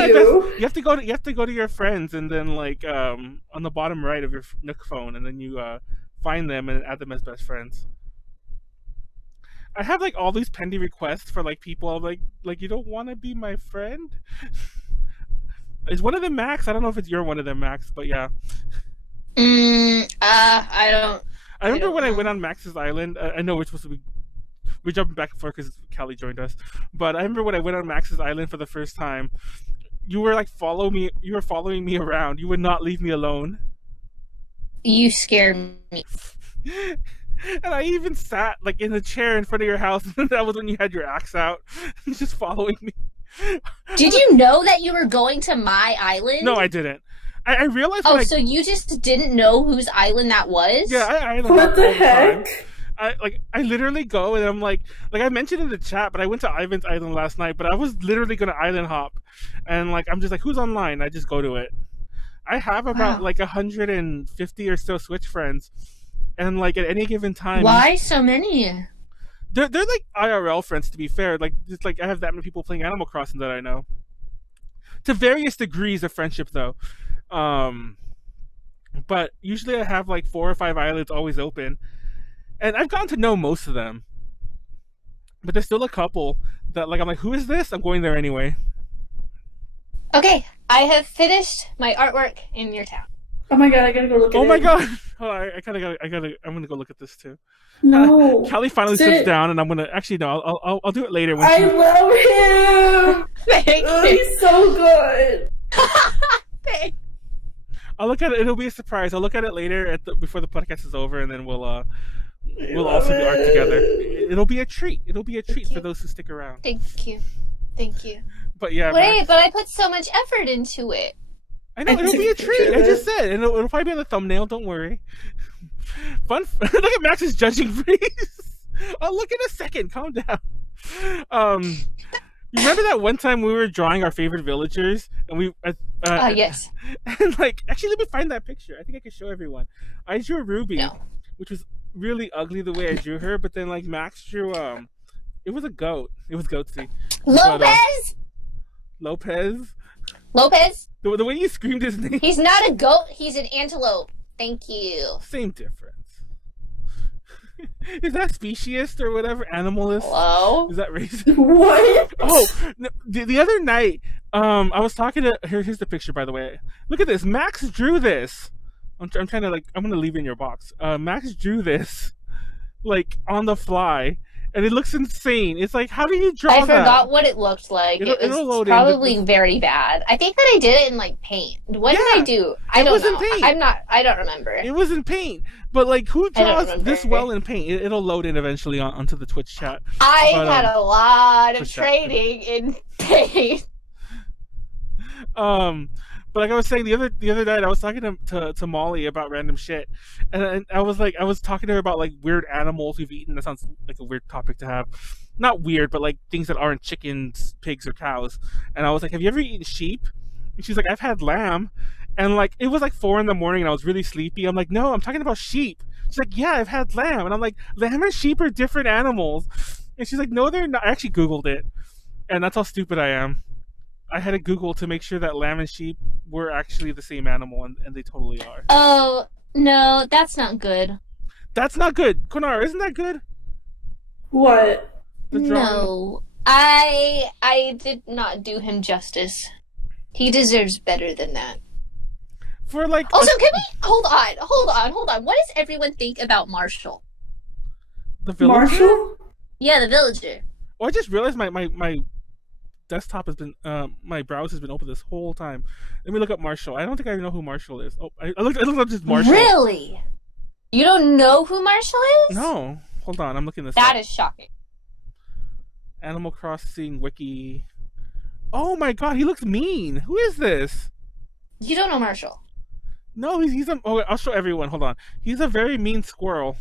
You have to go to your friends, and then like on the bottom right of your Nook phone, and then you find them and add them as best friends. I have like all these pending requests for like people. I'm like you don't want to be my friend? Is one of them Max? I don't know if you're one of them Max, but yeah. I don't. I remember when I went on Max's island. I know we're supposed to be. We're jumping back and forth because Callie joined us. But I remember when I went on Max's island for the first time, you were like you were following me around. You would not leave me alone. You scared me. And I even sat like in a chair in front of your house, and that was when you had your axe out, just following me. Did you know that you were going to my island? No, I didn't. I realized. So you just didn't know whose island that was? Yeah, I what the heck? I literally go and I'm like I mentioned in the chat, but I went to Ivan's island last night, but I was literally gonna island hop, and like I'm just like, who's online? I just go to it. I have about like 150 or so Switch friends, and like at any given time, Why so many? they're like IRL friends. To be fair, like just like I have that many people playing Animal Crossing that I know, to various degrees of friendship though. But usually I have like 4 or 5 eyelids always open, and I've gotten to know most of them. But there's still a couple that like I'm like, who is this? I'm going there anyway. Okay, I have finished my artwork in your town. Oh my god, I gotta go look at it. Oh my god! Oh, I gotta. I'm gonna go look at this too. No. Callie finally sits down, and I'm gonna actually no. I'll do it later. When I love him. Thank Oh, you. he's so good. Thanks. I'll look at it. It'll be a surprise. I'll look at it later before the podcast is over, and then we'll I all see love the art it. together. It'll be a treat. It'll be a treat Thank for you. those who stick around. Thank you. Thank you. But yeah, Wait, Max, but I put so much effort into it. I know I it'll be a took a picture treat. of I just it. said it'll probably be on the thumbnail. Don't worry. Fun. Look at Max's judging freeze. I'll look in a second. Calm down. Remember that one time we were drawing our favorite villagers, and we Yes. and like actually let me find that picture. I think I can show everyone. I drew Ruby, No. which was really ugly the way I drew her, but then like Max drew it was a goat. It was goatsy. Lopez? Lopez. Lopez? The way you screamed his name. He's not a goat, he's an antelope. Thank you. Same difference. Is that speciesist or whatever? Animalist? Hello? Is that racist? What? Oh, no, the other night, I was talking to here's the picture, by the way. Look at this. Max drew this. I'm trying to like. I'm gonna leave it in your box. Max drew this, like on the fly, and it looks insane. It's like, how do you draw I that? forgot what it looked like. It'll load in. Probably very bad. I think that I did it in like paint. What did I Yeah, do? I it don't was in know. paint. I don't remember. It was in paint, but like, who I don't draws remember. this well in paint? It'll load in eventually onto the Twitch chat. I But, had a lot of push that. training in paint. But like I was saying the other night, I was talking to Molly about random shit, and I was talking to her about like weird animals we've eaten. That sounds like a weird topic to have. Not weird, but like things that aren't chickens, pigs, or cows. And I was like, "Have you ever eaten sheep?" And she's like, "I've had lamb." And like it was like 4 a.m. and I was really sleepy. I'm like, "No, I'm talking about sheep." She's like, "Yeah, I've had lamb." And I'm like, "Lamb and sheep are different animals." And she's like, "No, they're not." I actually Googled it, and that's how stupid I am. I had to Google to make sure that lamb and sheep were actually the same animal, and they totally are. Oh, no, that's not good. That's not good. Konaru, isn't that good? What? The drawing? No. I did not do him justice. He deserves better than that. For like... Also, can we... Hold on. What does everyone think about Marshall? the villager? Marshall? Yeah, the villager. Oh, I just realized my desktop has been... my browser has been open this whole time. Let me look up Marshall. I don't think I know who Marshall is. Oh, I looked up just Marshall. Really? You don't know who Marshall is? No. Hold on, I'm looking this That up. is shocking. Animal Crossing Wiki. Oh my god, he looks mean. Who is this? You don't know Marshall. No, he's a... Oh, I'll show everyone. Hold on. He's a very mean squirrel.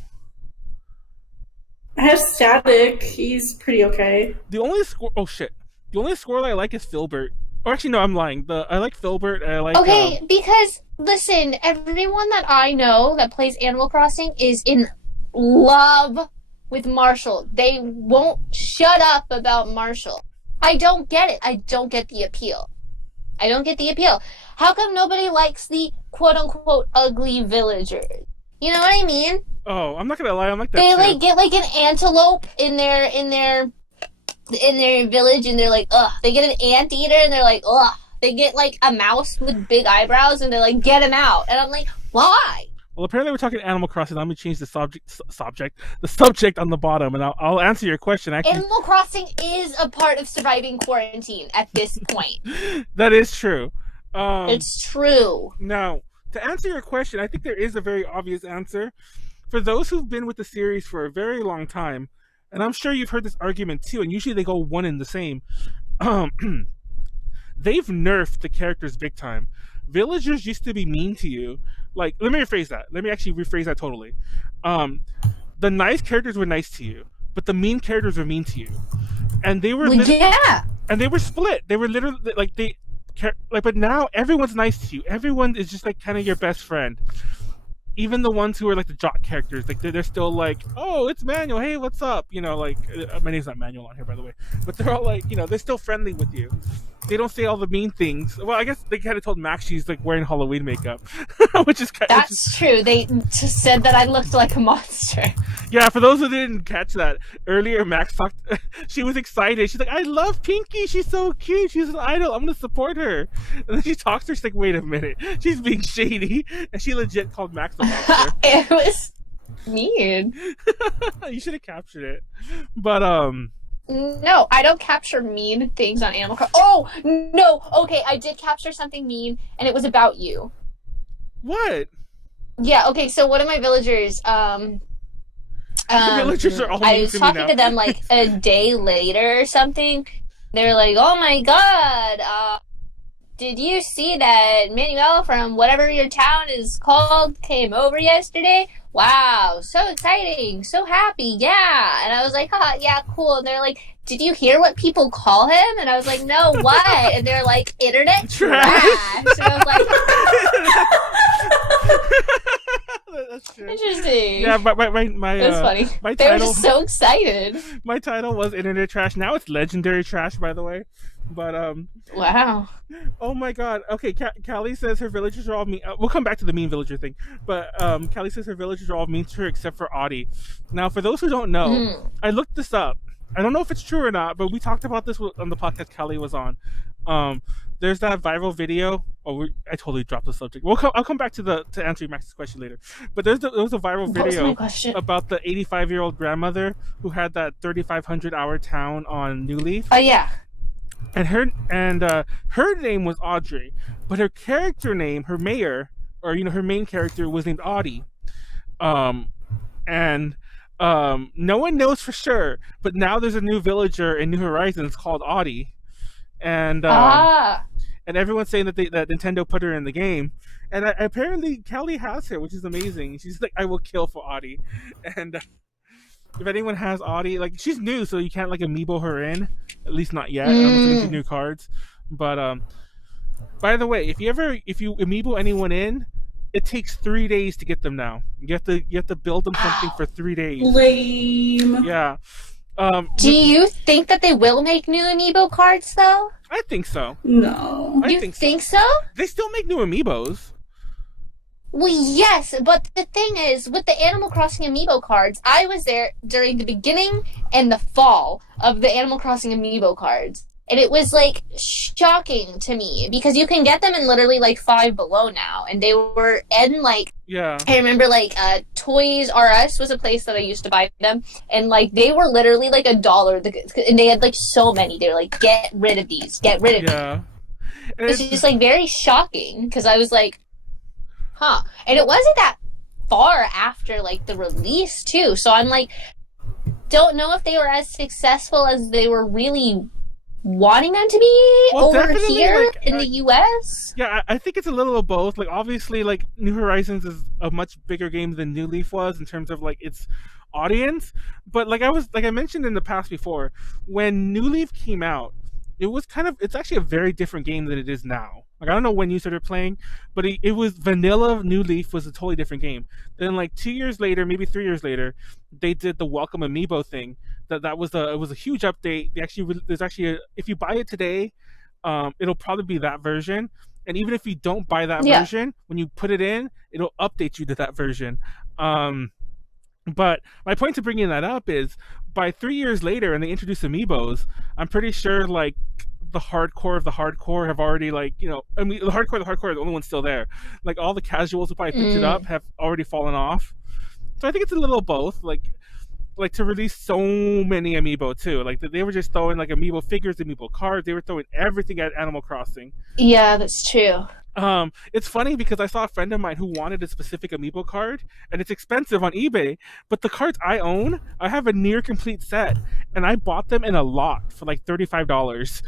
I have Static. He's pretty okay. The only squirrel... Oh, shit. The only squirrel I like is Filbert. Or actually, no, I'm lying. I like Filbert, and I like... Okay, because, listen, everyone that I know that plays Animal Crossing is in love with Marshall. They won't shut up about Marshall. I don't get it. I don't get the appeal. How come nobody likes the quote-unquote ugly villagers? You know what I mean? Oh, I'm not gonna lie, I'm like that They too. like get like an antelope in their village, and they're like, ugh. They get an anteater, and they're like, ugh. They get like a mouse with big eyebrows, and they're like, get him out. And I'm like, why? Well, apparently we're talking Animal Crossing. I'm gonna change the subject on the bottom, and I'll answer your question. Actually, Animal Crossing is a part of surviving quarantine at this point. that is true. It's true. Now, to answer your question, I think there is a very obvious answer. For those who've been with the series for a very long time, and I'm sure you've heard this argument too, and usually they go one and the same. They've nerfed the characters big time. Villagers used to be mean to you. Like, let me rephrase that. Let me actually rephrase that totally. The nice characters were nice to you, but the mean characters were mean to you, and they were Yeah. and they were split. They were literally like but now everyone's nice to you. Everyone is just like kind of your best friend. even the ones who are like the jock characters, like they're still like, oh, it's Manuel, hey, what's up? You know, like my name's not Manuel on here, by the way, but they're all like, you know, they're still friendly with you. They don't say all the mean things. Well, I guess they kind of told Max she's like wearing Halloween makeup, which is kind of, That's true. They just said that I looked like a monster. yeah. For those who didn't catch that earlier, Max talked. She was excited. She's like, "I love Pinky. She's so cute. She's an idol. I'm gonna support her." And then she talks to her. She's like, "Wait a minute. She's being shady," and she legit called Max a monster. It was mean. You should have captured it, but No, I don't capture mean things on Animal Crossing. Oh, no. Okay, I did capture something mean, and it was about you. What? Yeah, okay, so one of my villagers, The villagers are all I mean was to me talking now. to them, like, a day later or something. They were like, oh my god, did you see that Manuel from whatever your town is called came over yesterday? Wow, so exciting, so happy, yeah. And I was like, haha, yeah, cool. And they're like, did you hear what people call him? And I was like, no, what? And they're like, internet trash. And I was like, That's true. interesting. Yeah, my That's funny. my They were title, just so excited. my title was internet trash. Now it's legendary trash, by the way. But Wow. oh my god. Okay, Callie says her villagers are all mean. We'll come back to the mean villager thing. But Callie says her villagers are all mean to her except for Audie. Now, for those who don't know, I looked this up. I don't know if it's true or not, but we talked about this on the podcast Callie was on. There's that viral video. Oh, I totally dropped the subject. I'll come back to answer Max's question later. But there was a viral What was my video question? about the 85-year-old grandmother who had that 3,500-hour town on New Leaf. Oh, yeah. And her name was Audrey, but her character name, her mayor, or her main character was named Audie. And no one knows for sure, but now there's a new villager in New Horizons called Audie, and everyone's saying that that Nintendo put her in the game, and apparently Callie has her, which is amazing. She's like, I will kill for Audie, and if anyone has Audie, like she's new, so you can't like amiibo her in, at least not yet. I don't know if there's new cards, but by the way, if you amiibo anyone in, it takes 3 days to get them now. You have to build them something for 3 days. Lame. Yeah. Do you think that they will make new amiibo cards, though? I think so. No. I You think so? They still make new amiibos. Well, yes, but the thing is, with the Animal Crossing amiibo cards, I was there during the beginning and the fall of the Animal Crossing amiibo cards. And it was, like, shocking to me, because you can get them in literally, like, Five Below now. And they were in, like, Yeah. I remember, like, Toys R Us was a place that I used to buy them. And, like, they were literally, like, $1. And they had, like, so many. They were like, get rid of these. Get rid of these. Yeah. And It's just, like, very shocking, because I was like, huh. And it wasn't that far after, like, the release, too. So I'm, like, don't know if they were as successful as they were really wanting them to be over definitely, here like, in the U.S. Yeah, I think it's a little of both. Like, obviously, like, New Horizons is a much bigger game than New Leaf was in terms of, like, its audience. But, like I mentioned in the past before, when New Leaf came out, it's actually a very different game than it is now. Like, I don't know when you started playing, but it was vanilla New Leaf was a totally different game. Then, like, 2 years later, maybe 3 years later, they did the Welcome Amiibo thing. It was a huge update. There's actually if you buy it today, it'll probably be that version. And even if you don't buy that version, when you put it in, it'll update you to that version. But my point to bringing that up is, by 3 years later, and they introduced amiibos, I'm pretty sure like the hardcore of the hardcore have already the hardcore of the hardcore are the only ones still there. Like all the casuals who probably picked it up have already fallen off. So I think it's a little of both. Like to release so many amiibo too. Like they were just throwing like amiibo figures, amiibo cards. They were throwing everything at Animal Crossing. Yeah, that's true. It's funny because I saw a friend of mine who wanted a specific amiibo card, and it's expensive on eBay. But the cards I own, I have a near complete set, and I bought them in a lot for like $35.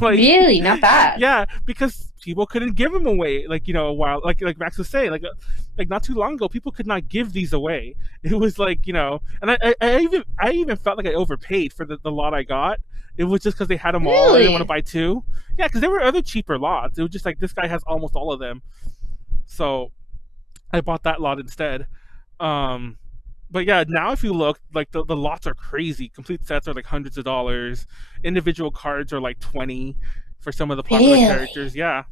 Like, really, not bad. Yeah, because people couldn't give them away. Like a while, like Max was saying, like not too long ago, people could not give these away. It was like and I even felt like I overpaid for the lot I got. It was just because they had them all. I didn't want to buy two. Yeah, because there were other cheaper lots. It was just like this guy has almost all of them. So I bought that lot instead. But yeah, now if you look, like the lots are crazy. Complete sets are like hundreds of dollars. Individual cards are like 20 for some of the popular Really? characters. Yeah.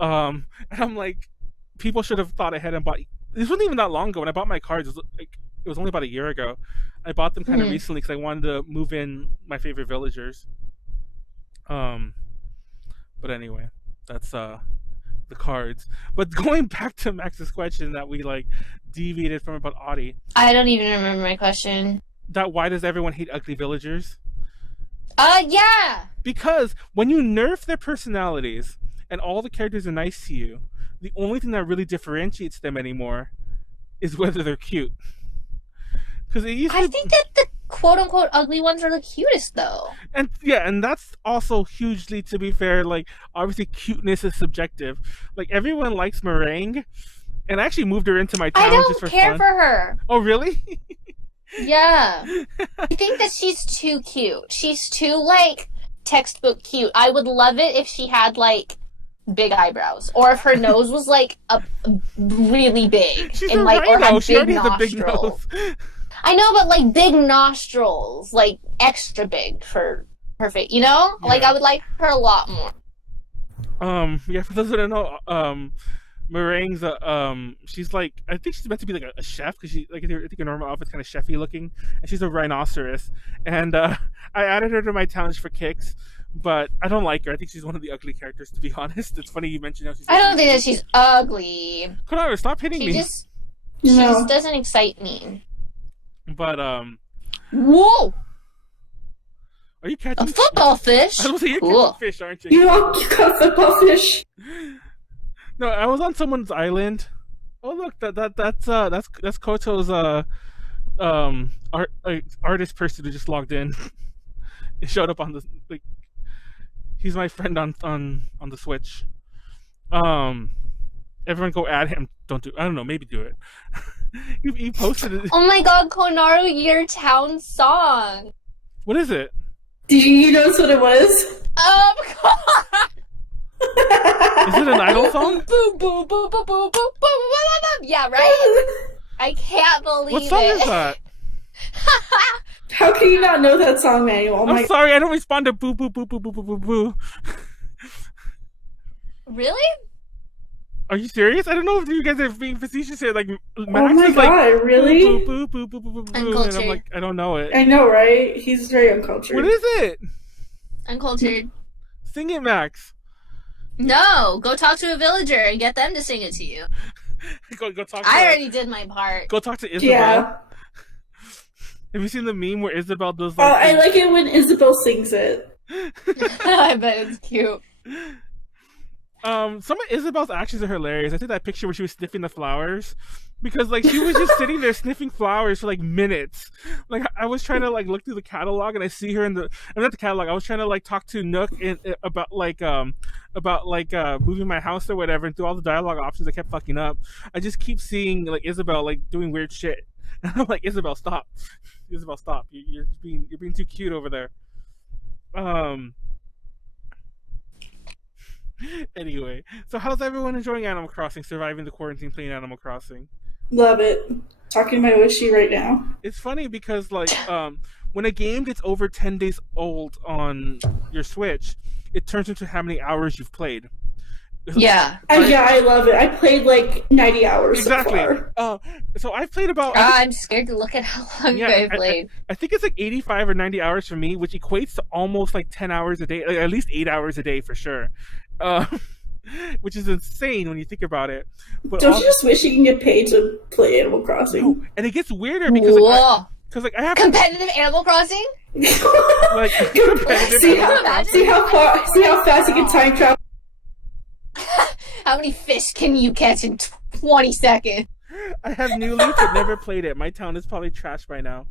And I'm like, people should have thought ahead and bought. This wasn't even that long ago when I bought my cards. It was only about a year ago. I bought them kind of recently because I wanted to move in my favorite villagers. But anyway, that's the cards. But going back to Max's question that we like deviated from about Audie. I don't even remember my question. That why does everyone hate ugly villagers? Yeah. Because when you nerf their personalities and all the characters are nice to you, the only thing that really differentiates them anymore is whether they're cute. Because I think that the quote-unquote ugly ones are the cutest, though. And yeah, and that's also hugely, to be fair, like, obviously cuteness is subjective. Like, everyone likes Meringue, and I actually moved her into my town just for fun. I don't care for her. Oh, really? Yeah. I think that she's too cute. She's too, like, textbook cute. I would love it if she had, like, big eyebrows, or if her nose was, like, a really big. She's and, a like, rhino. or had She big already has a nostrils. big nose. I know, but like big nostrils, like extra big for her face. You know, Yeah. like I would like her a lot more. Yeah. For those who don't know, Meringue's she's like, I think she's meant to be like a chef because she like I think her normal outfit's kind of chefy looking, and she's a rhinoceros. And I added her to my challenge for kicks, but I don't like her. I think she's one of the ugly characters, to be honest. It's funny you mentioned how she's. I don't think that she's ugly. Konaru, stop hitting me. She just doesn't excite me. But Whoa! are you catching A football fish? I was say you're Cool. catching fish, aren't you? You got football fish. No, I was on someone's island. Oh look, that's Koto's artist person who just logged in. It showed up on the like. He's my friend on the Switch. Everyone go add him. Don't do. I don't know. Maybe do it. He posted it. Oh my god, Konaru, your town song. What is it? Did you notice what it was? Of course. Is it an idol song? Boo, boo, boo, boo, boo, boo, boo, boo. Yeah, right? I can't believe What song it. is that? How can you not know that song, Manuel? Oh I'm sorry, I don't respond to boo boo boo boo boo boo boo boo. Really? Are you serious? I don't know if you guys are being facetious here. Like, Oh Max my is god, like, really? boo boo boo boo boo boo boo, and I'm Uncultured. like, I don't know it. I know, right? He's very uncultured. What is it? Uncultured. Sing it, Max. No, go talk to a villager and get them to sing it to you. Go talk. I already did my part. Go talk to Isabel. Yeah. Have you seen the meme where Isabel does Oh, like? I like it when Isabel sings it. I bet it's cute. Some of Isabel's actions are hilarious. I took that picture where she was sniffing the flowers because like she was just sitting there sniffing flowers for like minutes. Like I was trying to like look through the catalog and I see her in the I'm not the catalog. I was trying to like talk to Nook about moving my house or whatever, and through all the dialogue options I kept fucking up. I just keep seeing like Isabel like doing weird shit. And I'm like, Isabel, stop. Isabel, stop. You're being too cute over there. Anyway, so how's everyone enjoying Animal Crossing, surviving the quarantine playing Animal Crossing? Love it. Talking to my wishy right now. It's funny because like when a game gets over 10 days old on your Switch, it turns into how many hours you've played. Yeah. Yeah, I love it. I played like 90 hours Exactly. so far. So I've played about I'm scared to look at how long I played. I think it's like 85 or 90 hours for me, which equates to almost like 10 hours a day, like at least 8 hours a day for sure. Which is insane when you think about it. But Don't you just wish you can get paid to play Animal Crossing? No, and it gets weirder because Whoa. I have Competitive Animal Crossing? like competitive. see Animal Crossing. how fast you can time travel. How many fish can you catch in 20 seconds? I have New Leaf but never played it. My town is probably trashed by now.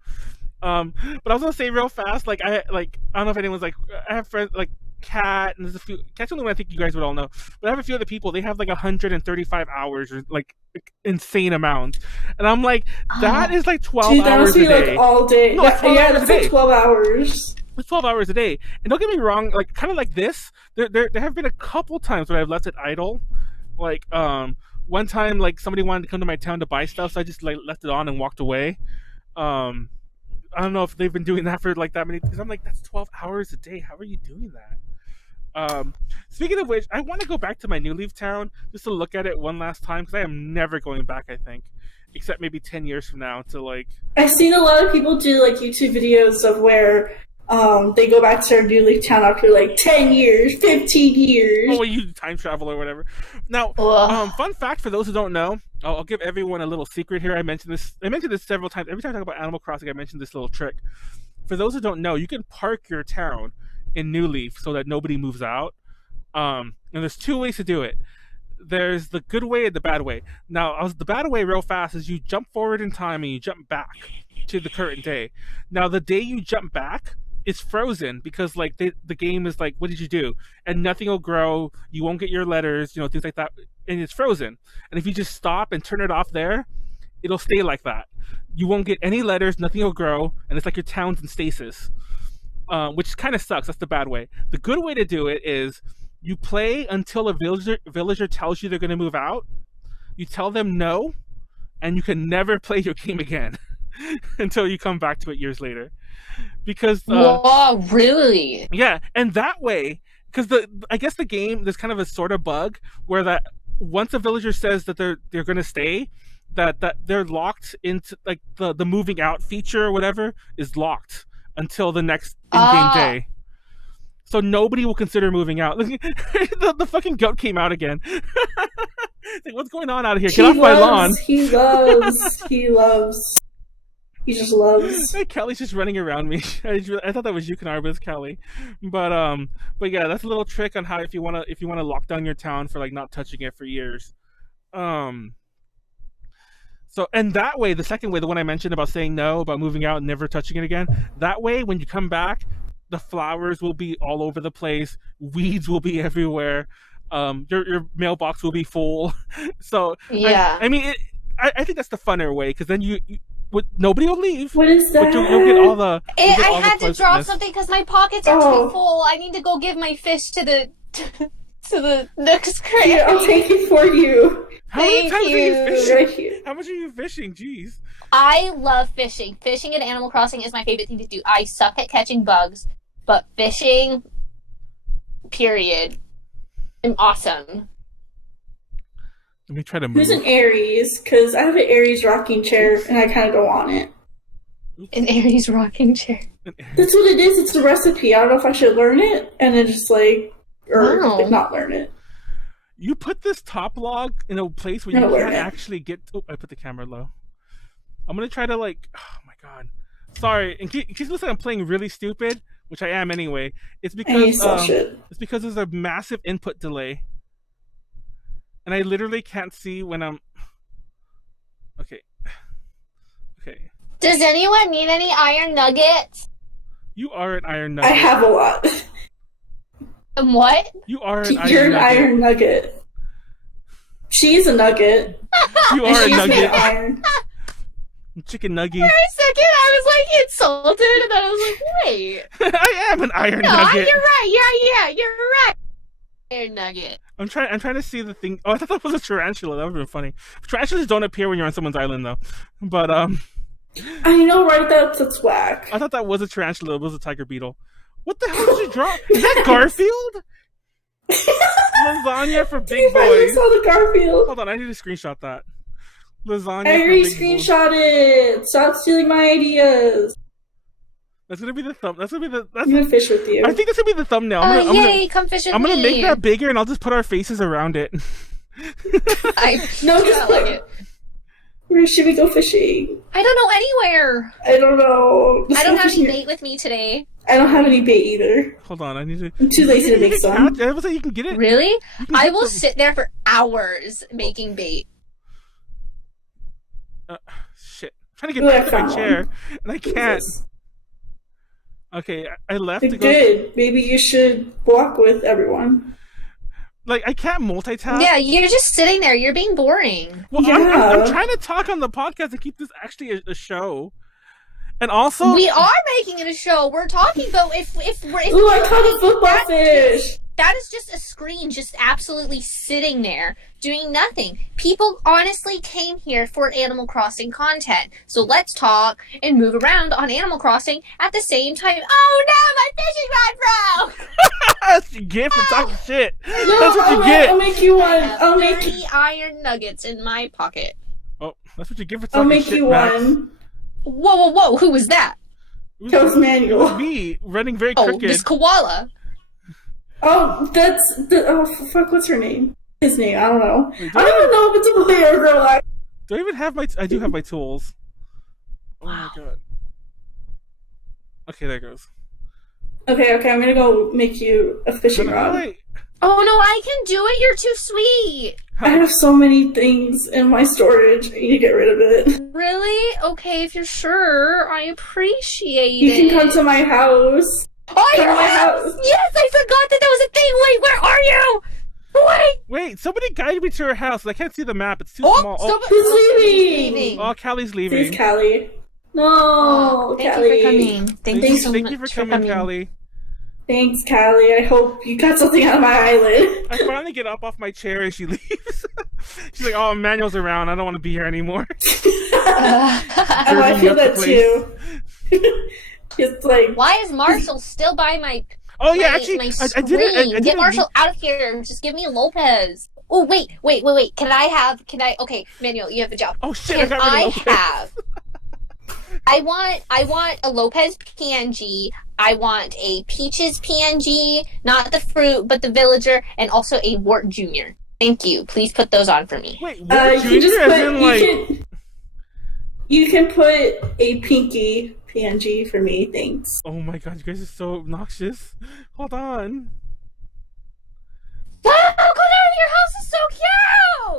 But I was gonna say real fast, like I don't know if anyone's like I have friends like Cat and there's a few Cat's the only one I think you guys would all know. But I have a few other people, they have like 135 hours or like insane amounts. And I'm like, that is like 12 Dude, that hours must a be day. like all day. No, it's 12 yeah, hours that's a day. like 12 hours. It's 12 hours a day. And don't get me wrong, like kind of like this, there have been a couple times where I've left it idle. Like one time, like somebody wanted to come to my town to buy stuff, so I just like left it on and walked away. I don't know if they've been doing that for like that many. Because I'm like, that's 12 hours a day. How are you doing that? Speaking of which, I want to go back to my New Leaf town just to look at it one last time because I am never going back. I think, except maybe 10 years from now to like. I've seen a lot of people do like YouTube videos of where they go back to their New Leaf town after like 10 years, 15 years. Oh, you time travel or whatever. Now, fun fact for those who don't know, I'll give everyone a little secret here. I mentioned this several times. Every time I talk about Animal Crossing, I mention this little trick. For those who don't know, you can park your town in New Leaf so that nobody moves out. And there's two ways to do it. There's the good way and the bad way. Now, the bad way real fast is you jump forward in time and you jump back to the current day. Now, the day you jump back, it's frozen because like the game is like, what did you do? And nothing will grow. You won't get your letters, things like that. And it's frozen. And if you just stop and turn it off there, it'll stay like that. You won't get any letters, nothing will grow, and it's like your town's in stasis, which kind of sucks. That's the bad way. The good way to do it is you play until a villager tells you they're going to move out. You tell them no, and you can never play your game again until you come back to it years later. Because whoa, really? Yeah, and that way, because I guess the game, there's kind of a sort of bug where that once a villager says that they're going to stay, that they're locked into like the moving out feature or whatever is locked until the next in-game day. So nobody will consider moving out. The fucking goat came out again. Like, what's going on out of here? Get off my lawn. He just loves. Kelly's just running around me. I thought that was you, Konaru, but it's Kelly. But yeah, that's a little trick on how if you wanna lock down your town for like not touching it for years. So, and that way, the second way, the one I mentioned about saying no, about moving out and never touching it again, that way, when you come back, the flowers will be all over the place, weeds will be everywhere, your mailbox will be full. So, yeah. I mean, I think that's the funner way, because then nobody will leave. What is that? But you'll get all the. I had to drop something because my pockets are too full. I need to go give my fish to the next crate. Yeah, I'll take it for you. How many times Thank are you you. fishing? Right here. How much are you fishing? Jeez. I love fishing. Fishing in Animal Crossing is my favorite thing to do. I suck at catching bugs, but fishing, period, I'm awesome. Let me try to move. Who's an Aries? Because I have an Aries rocking chair, and I kind of don't want it. An Aries rocking chair. That's what it is. It's a recipe. I don't know if I should learn it, and then just like, or Wow. not learn it. You put this top log in a place where you can't actually get. Oh, I put the camera low. I'm gonna try to like. Oh my god. Sorry. In case it looks like I'm playing really stupid, which I am anyway. It's because there's a massive input delay, and I literally can't see when I'm. Okay. Okay. Does anyone need any iron nuggets? You are an iron nugget. I have a lot. What? You are an You're iron an nugget. iron nugget. She's a nugget. You And are a she's made nugget. iron. Chicken nugget. For a second, I was like insulted, and then I was like, wait. I am an iron No, nugget. you're right. Yeah, you're right. Iron nugget. I'm trying to see the thing. Oh, I thought that was a tarantula. That would have been funny. Tarantulas don't appear when you're on someone's island, though. But I know, right? That's whack. I thought that was a tarantula. It was a tiger beetle. What the hell did you draw? Is that Garfield? Lasagna for big I finally boys. saw the Garfield. Hold on, I need to screenshot that. Lasagna I for already big boys. screenshot it. Stop stealing my ideas. That's gonna be the thumb. That's gonna be the. I'm gonna fish with you. I think that's gonna be the thumbnail. Yay, come fish with I'm me. gonna make that bigger, and I'll just put our faces around it. I No, do just not like it. Where should we go fishing? I don't know anywhere. I don't know. I don't have any bait with me today. I don't have any bait either. Hold on, I need to. I'm too lazy to make some. I was like, you can get it. Really? You can I get will the- sit there for hours making bait. Shit. I'm trying to get Ooh, I back to my found chair, one. and I can't. Jesus. Okay, I left to go. Good. Maybe you should walk with everyone. Like, I can't multitask. Yeah, you're just sitting there. You're being boring. Well, Yeah. I'm trying to talk on the podcast and keep this actually a show. And also, We are making it a show. We're talking, but if Ooh, I caught a football fish. That is just a screen just absolutely sitting there doing nothing. People honestly came here for Animal Crossing content. So let's talk and move around on Animal Crossing at the same time. Oh no, my fishing rod broke! That's what you get for talking shit. No, That's what you get. I'll make you one. I have I'll make 30 iron nuggets in my pocket. Oh, that's what you get for I'll talking make shit, you Max. one. Whoa, who was that? That was Manuel. It was me, running very Oh, crooked. this koala. Oh, that's the. Oh, fuck, what's her name? His name, I don't know. Wait, I don't even know if it's a boy or a girl. Do I even have my... I do have my tools. Oh Wow. my god. Okay, there goes. Okay, I'm gonna go make you a fishing No, rod. wait. Oh no, I can do it. You're too sweet. I have so many things in my storage. I need to get rid of it. Really? Okay, if you're sure, I appreciate You it. can come to my house. Oh, come your to my house! house. Yes, I forgot that was a thing. Wait, where are you? Wait. Wait, somebody guided me to her house. I can't see the map. It's too Oh, small. Who's leaving? Oh, Callie's leaving. Please, Callie. No, Oh, thank Callie. you for coming. Thank you so Thank much you for coming, Callie. Thanks, Callie. I hope you got something on my island. I finally get up off my chair and she leaves. She's like, "Oh, Manuel's around. I don't want to be here anymore." I feel that too. It's like, Why is Marshall still by my? Oh yeah, my, actually, my I didn't. I screen? Get didn't. Marshall out of here. Just give me Lopez. Oh wait. Can I? Okay, Manuel, you have a job. Oh shit! Can I got rid I of Lopez. have? I want a Lopez PNG. I want a Peaches PNG, not the fruit, but the villager, and also a Wart Junior. Thank you. Please put those on for me. Wait, you what? can Junior? just As put, in, like, you can put a pinky PNG for me, thanks. oh my god, you guys are so obnoxious. Hold on. Wow, Konaru, your house is so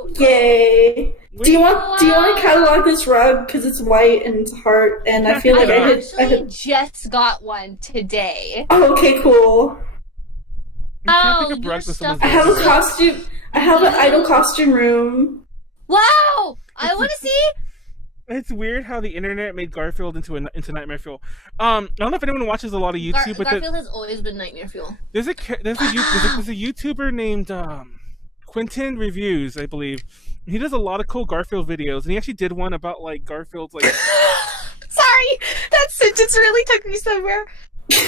cute. Yay! Wait, Do you want to catalog this rug because it's white and it's heart, and I feel like I I actually hit. just got one today. Oh, okay, cool. you can't Oh, pick up your rugs with stuff someone's I have a name. costume. I have an idol costume room. Wow, I want to see. It's weird how the internet made Garfield into Nightmare Fuel. I don't know if anyone watches a lot of YouTube, but Garfield has always been nightmare fuel. there's a YouTuber named Quentin Reviews, I believe. He does a lot of cool Garfield videos, and he actually did one about like Garfield's like. Sorry, that sentence really took me somewhere. Wait,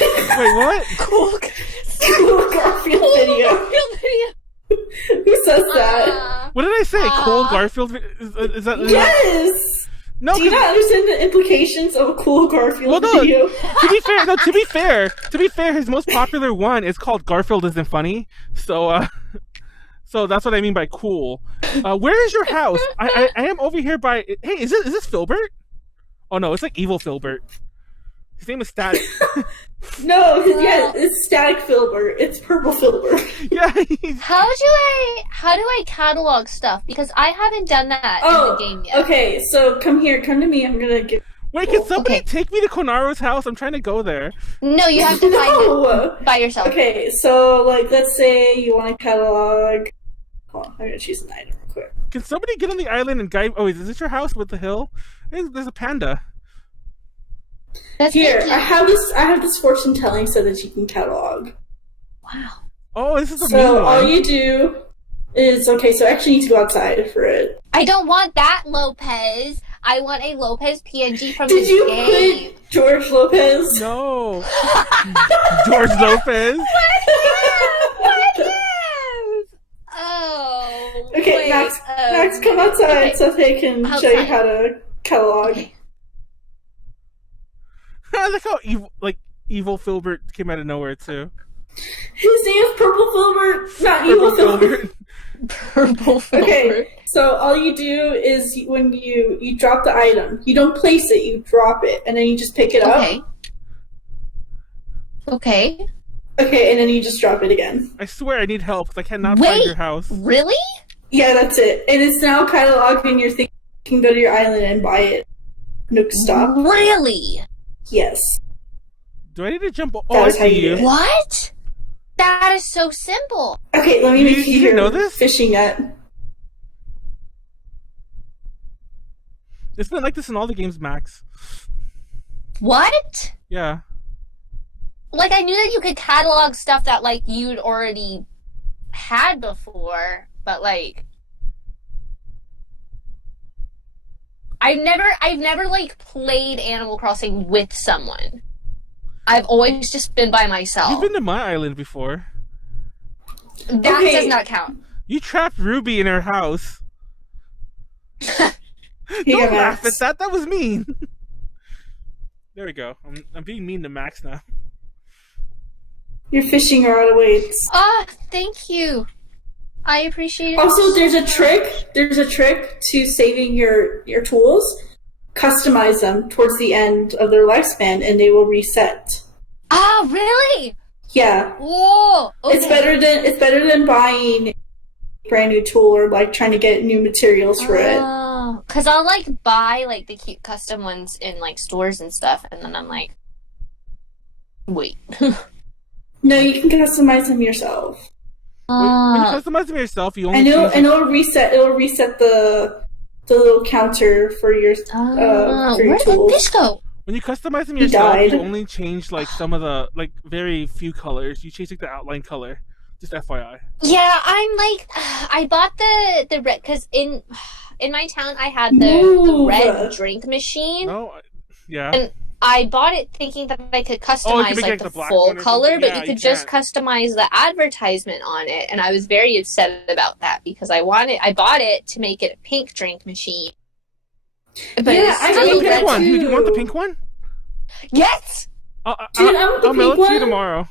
what? Cool. Cool Garfield video. Garfield video. Who says that? What did I say? Cool Garfield? Is that? Yes. No. Do you 'Cause- not understand the implications of a cool Garfield Well, no. video? to be fair, his most popular one is called Garfield Isn't Funny. So, so that's what I mean by cool. Where is your house? I am over here by. Hey, is this Filbert? Oh no, it's like evil Filbert. His name is Static. No, yeah, it's Static Filbert. It's Purple Filbert. Yeah. How do I catalog stuff? Because I haven't done that in the game yet. Okay, so come to me. I'm gonna give. Wait, can somebody Okay. take me to Konaru's house? I'm trying to go there. No, you have to find No. it by yourself. Okay, so like, let's say you want to catalog. Hold on, I'm gonna choose an item real quick. Can somebody get on the island and guide? Oh, is this your house with the hill? There's a panda. That's Here, Pinky. I have this fortune telling so that you can catalog. Wow. Oh, this is a So new one. all you do is okay. So I actually need to go outside for it. I don't want that Lopez. I want a Lopez PNG from Did the you game. put George Lopez? No. George Lopez. What is? Oh. Okay, wait, Max, come outside okay. so they can show you Outside. how to catalog. Okay. I like how evil Filbert came out of nowhere too. His name is Purple Filbert, not Evil Purple Filbert. Purple Filbert. Okay, so all you do is when you drop the item, you don't place it, you drop it, and then you just pick it up. Okay. Okay. Okay, and then you just drop it again. I swear I need help because I cannot find Wait. your house. Really? Yeah, that's it. And it's now cataloged and you can go to your island and buy it. Nook stop. Really? Yes. Do I need to jump? Oh, That I is how see you you. do it. What? That is so simple. Okay, let me You- make you you didn't your know this? fishing net. It's been like this in all the games, Max. What? Yeah. like, I knew that you could catalog stuff that, like, you'd already had before, but, like, I've never, like, played Animal Crossing with someone. I've always just been by myself. You've been to my island before. That does not count. You trapped Ruby in her house. Don't laugh at that. That was mean. There we go. I'm being mean to Max now. You're fishing her out of weights. Thank you. I appreciate it. Also, there's a trick. There's a trick to saving your tools. Customize them towards the end of their lifespan, and they will reset. Ah, really? Yeah. Whoa. Okay. It's better than buying a brand new tool or like trying to get new materials for it. Oh, because I'll like buy like the cute custom ones in like stores and stuff, and then I'm like, wait. No, you can customize them yourself. When you customize them yourself, you only and it'll reset the little counter for your where tools. did this go? When you customize them yourself, you only change like some of the like very few colors. You change like the outline color. Just FYI. Yeah, I'm like, I bought the red because in my town I had the red drink machine. Oh, yeah. And I bought it thinking that I could customize like the full color, but you could just customize the advertisement on it, and I was very upset about that because I bought it to make it a pink drink machine. But yeah, I want the that pink one. too. You want the pink one? Yes. Dude, I want the I'll mail it pink to you one. tomorrow.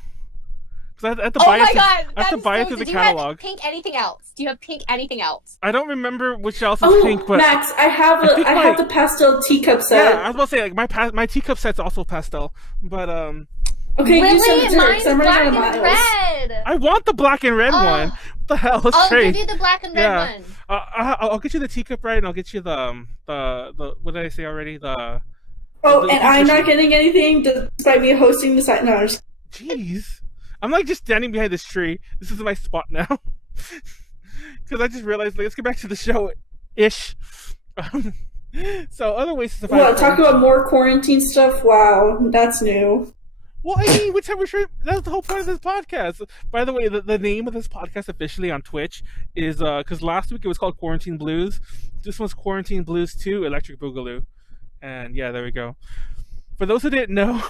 Because I have to Oh buy my it. god! I have to buy it through the catalog. Do you have pink anything else? Do you have pink anything else? I don't remember which else is pink, but Max, I have the pastel teacup set. Yeah, I was about to say like my teacup set's also pastel, but Okay, really? you send it to her, 'cause I'm running out of Mine's black miles. and red. I want the black and red one. What the hell? Let's I'll trade. give you the black and red one. I'll get you the teacup right, and I'll get you the what did I say already? And I'm not getting anything despite me hosting the site. No, jeez, I'm like just standing behind this tree. This is my spot now. Because I just realized, like, let's get back to the show, ish. So other ways to survive. What? Talk about more quarantine stuff? Wow, that's new. Well, I mean, which time we're sure that's the whole point of this podcast. By the way, the name of this podcast officially on Twitch is because last week it was called Quarantine Blues. This one's Quarantine Blues 2 Electric Boogaloo. And yeah, there we go. For those who didn't know,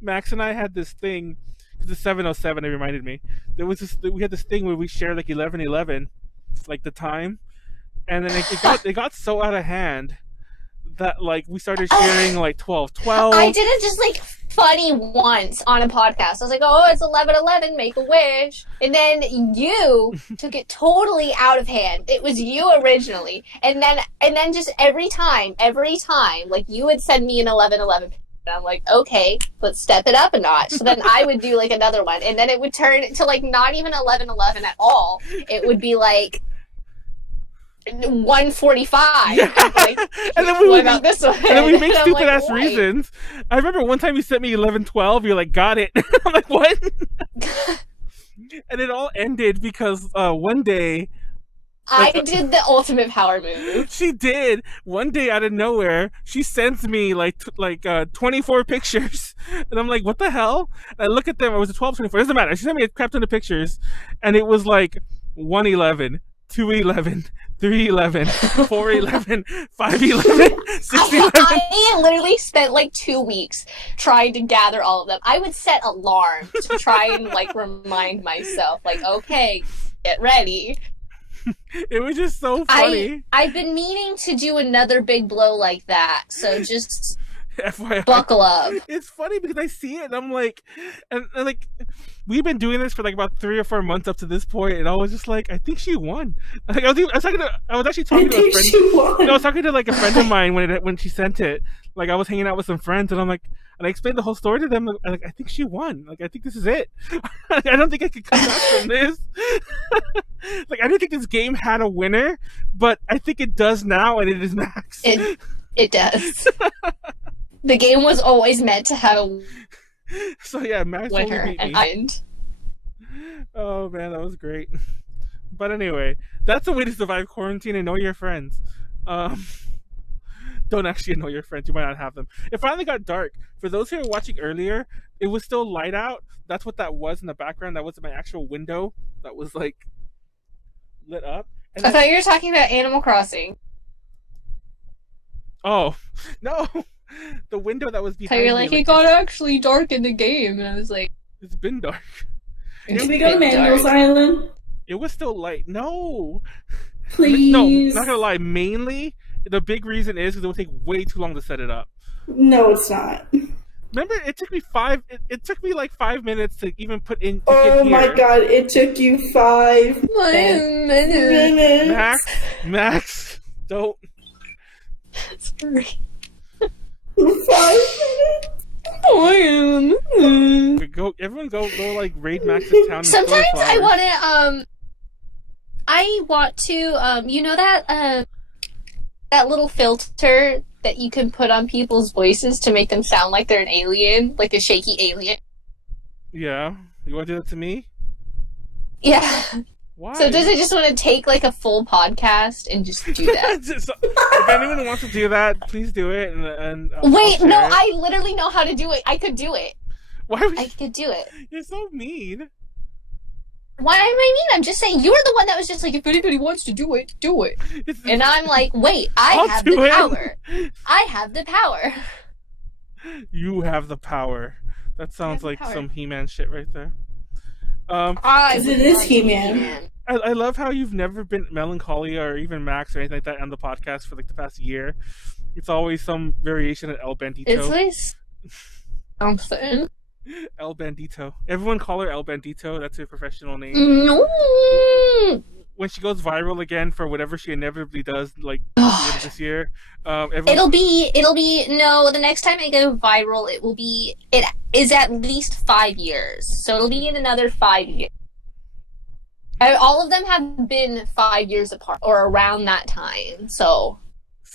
Max and I had this thing. It's 7:07. It reminded me. We had this thing where we shared like 11:11, like the time, and then it got so out of hand that like we started sharing like 12:12. I did it just like funny once on a podcast. I was like, "Oh, it's 11:11. Make a wish," and then you took it totally out of hand. It was you originally, and then just every time, like you would send me an 11:11. And I'm like, okay, let's step it up a notch. So then I would do like another one, and then it would turn to like not even 11:11 at all. It would be like 1:45. Yeah. Like, and then we what about this one? And then we make I'm stupid like, ass why? reasons. I remember one time you sent me 11:12. You're like, got it. I'm like, what? And it all ended because one day. I did the ultimate power move. She did. One day out of nowhere, she sends me like 24 pictures, and I'm like, "What the hell?" And I look at them. It was a 12, 24. Doesn't matter. She sent me a crap ton of pictures, and it was like 1:11, 2:11, 3:11, 4:11, 5:11, 6:11. I literally spent like 2 weeks trying to gather all of them. I would set alarms to try and like remind myself, like, okay, get ready. It was just so funny. I've been meaning to do another big blow like that, so just FYI. buckle up. It's funny because I see it and I'm like, and like, we've been doing this for like about 3 or 4 months up to this point, and I was just like, I think she won. Like, I was actually talking to a friend. She won. I was talking to like a friend of mine when she sent it. Like, I was hanging out with some friends, and I'm like, and I explained the whole story to them. Like, I think she won. Like, I think this is it. I don't think I could come back from this. Like, I didn't think this game had a winner, but I think it does now, and it is Max. It does. The game was always meant to have a So yeah, Max winner beat me. and Oh man, that was great. But anyway, that's a way to survive quarantine and know your friends. Don't actually annoy your friends. You might not have them. It finally got dark. For those who were watching earlier, it was still light out. That's what that was in the background. That wasn't my actual window. That was like lit up. And I thought you were talking about Animal Crossing. Oh no, the window that was behind. So you're me, like, it got actually dark in the game, and I was like, it's been dark. Can we go to Manuel's Island? It was still light. No, Please. no, not gonna lie. Mainly, the big reason is because it would take way too long to set it up. No, it's not. Remember, it took me It took me like 5 minutes to even put in. To Oh get my here. god! It took you 5 minutes. Max, don't. Sorry. 5 minutes. Everyone go like raid Max's town. Sometimes I want to you know that that little filter that you can put on people's voices to make them sound like they're an alien, like a shaky alien. Yeah, you want to do that to me? Yeah. Why? So does it just want to take like a full podcast and just do that? If anyone wants to do that, please do it. And Wait, I'll no, share it. I literally know how to do it. I could do it. Why would I you... could do it. You're so mean. Why am I mean? I'm just saying, you were the one that was just like, if anybody wants to do it, do it. And I'm like, wait, I'll have do the it. power. I have the power. You have the power. That sounds the like power. some He-Man shit right there. Because it is He-Man. I love how you've never been Melancholia or even Max or anything like that on the podcast for like the past year. It's always some variation of El Bandito. It's like something. El Bandito. Everyone call her El Bandito. That's her professional name. No. When she goes viral again for whatever she inevitably does, like at the end of this year, everyone... It'll be no, the next time I go viral, it is at least 5 years. So it'll be in another 5 years. All of them have been 5 years apart or around that time. So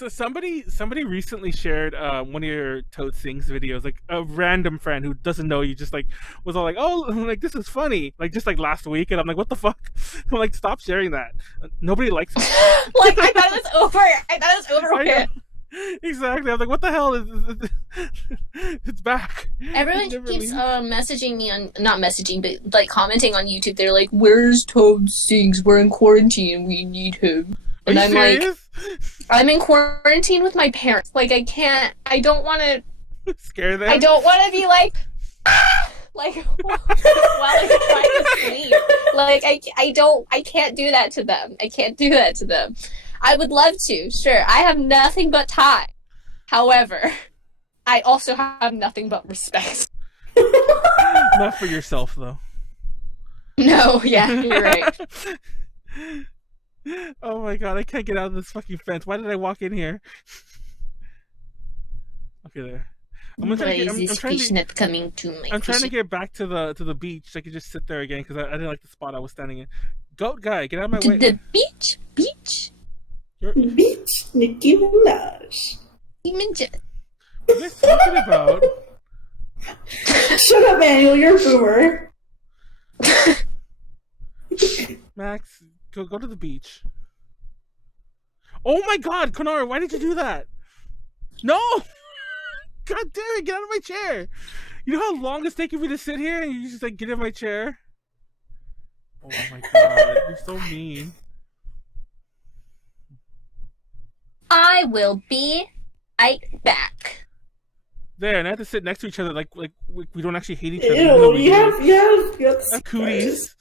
somebody recently shared one of your Toad Sings videos, like a random friend who doesn't know you, just like was all like, oh, like this is funny, like just like last week, and I'm like, what the fuck? I'm like, stop sharing that. Nobody likes it. like I thought it was over. I thought it was over with. Exactly. I was like, what the hell is it's back. Everyone Never keeps leave. messaging me on, not messaging, but like commenting on YouTube. They're like, "Where's Toad Sings? We're in quarantine. We need him." Are And you I'm serious? like, I'm in quarantine with my parents. Like, I don't want to. Scare them. I don't want to be like, ah! Like while I'm trying to sleep. Like I can't do that to them. I can't do that to them. I would love to, sure. I have nothing but time. However, I also have nothing but respect. Not for yourself though. No, yeah, you're right. Oh my god, I can't get out of this fucking fence. Why did I walk in here? Okay, there. I'm trying to get back to the beach so I can just sit there again because I didn't like the spot I was standing in. Goat guy, get out of my way. The beach. Beach, Nicki Minaj. You mentioned. What are you guys talking about? Shut up, Manuel. You're a boomer. Max, go to the beach. Oh my god, Konaru, why did you do that? No! God damn it, get out of my chair! You know how long it's taking me to sit here and you just like get in my chair? Oh my god, you're so mean. I will be right back. There, and I have to sit next to each other like we don't actually hate each other. Ew, you have cooties.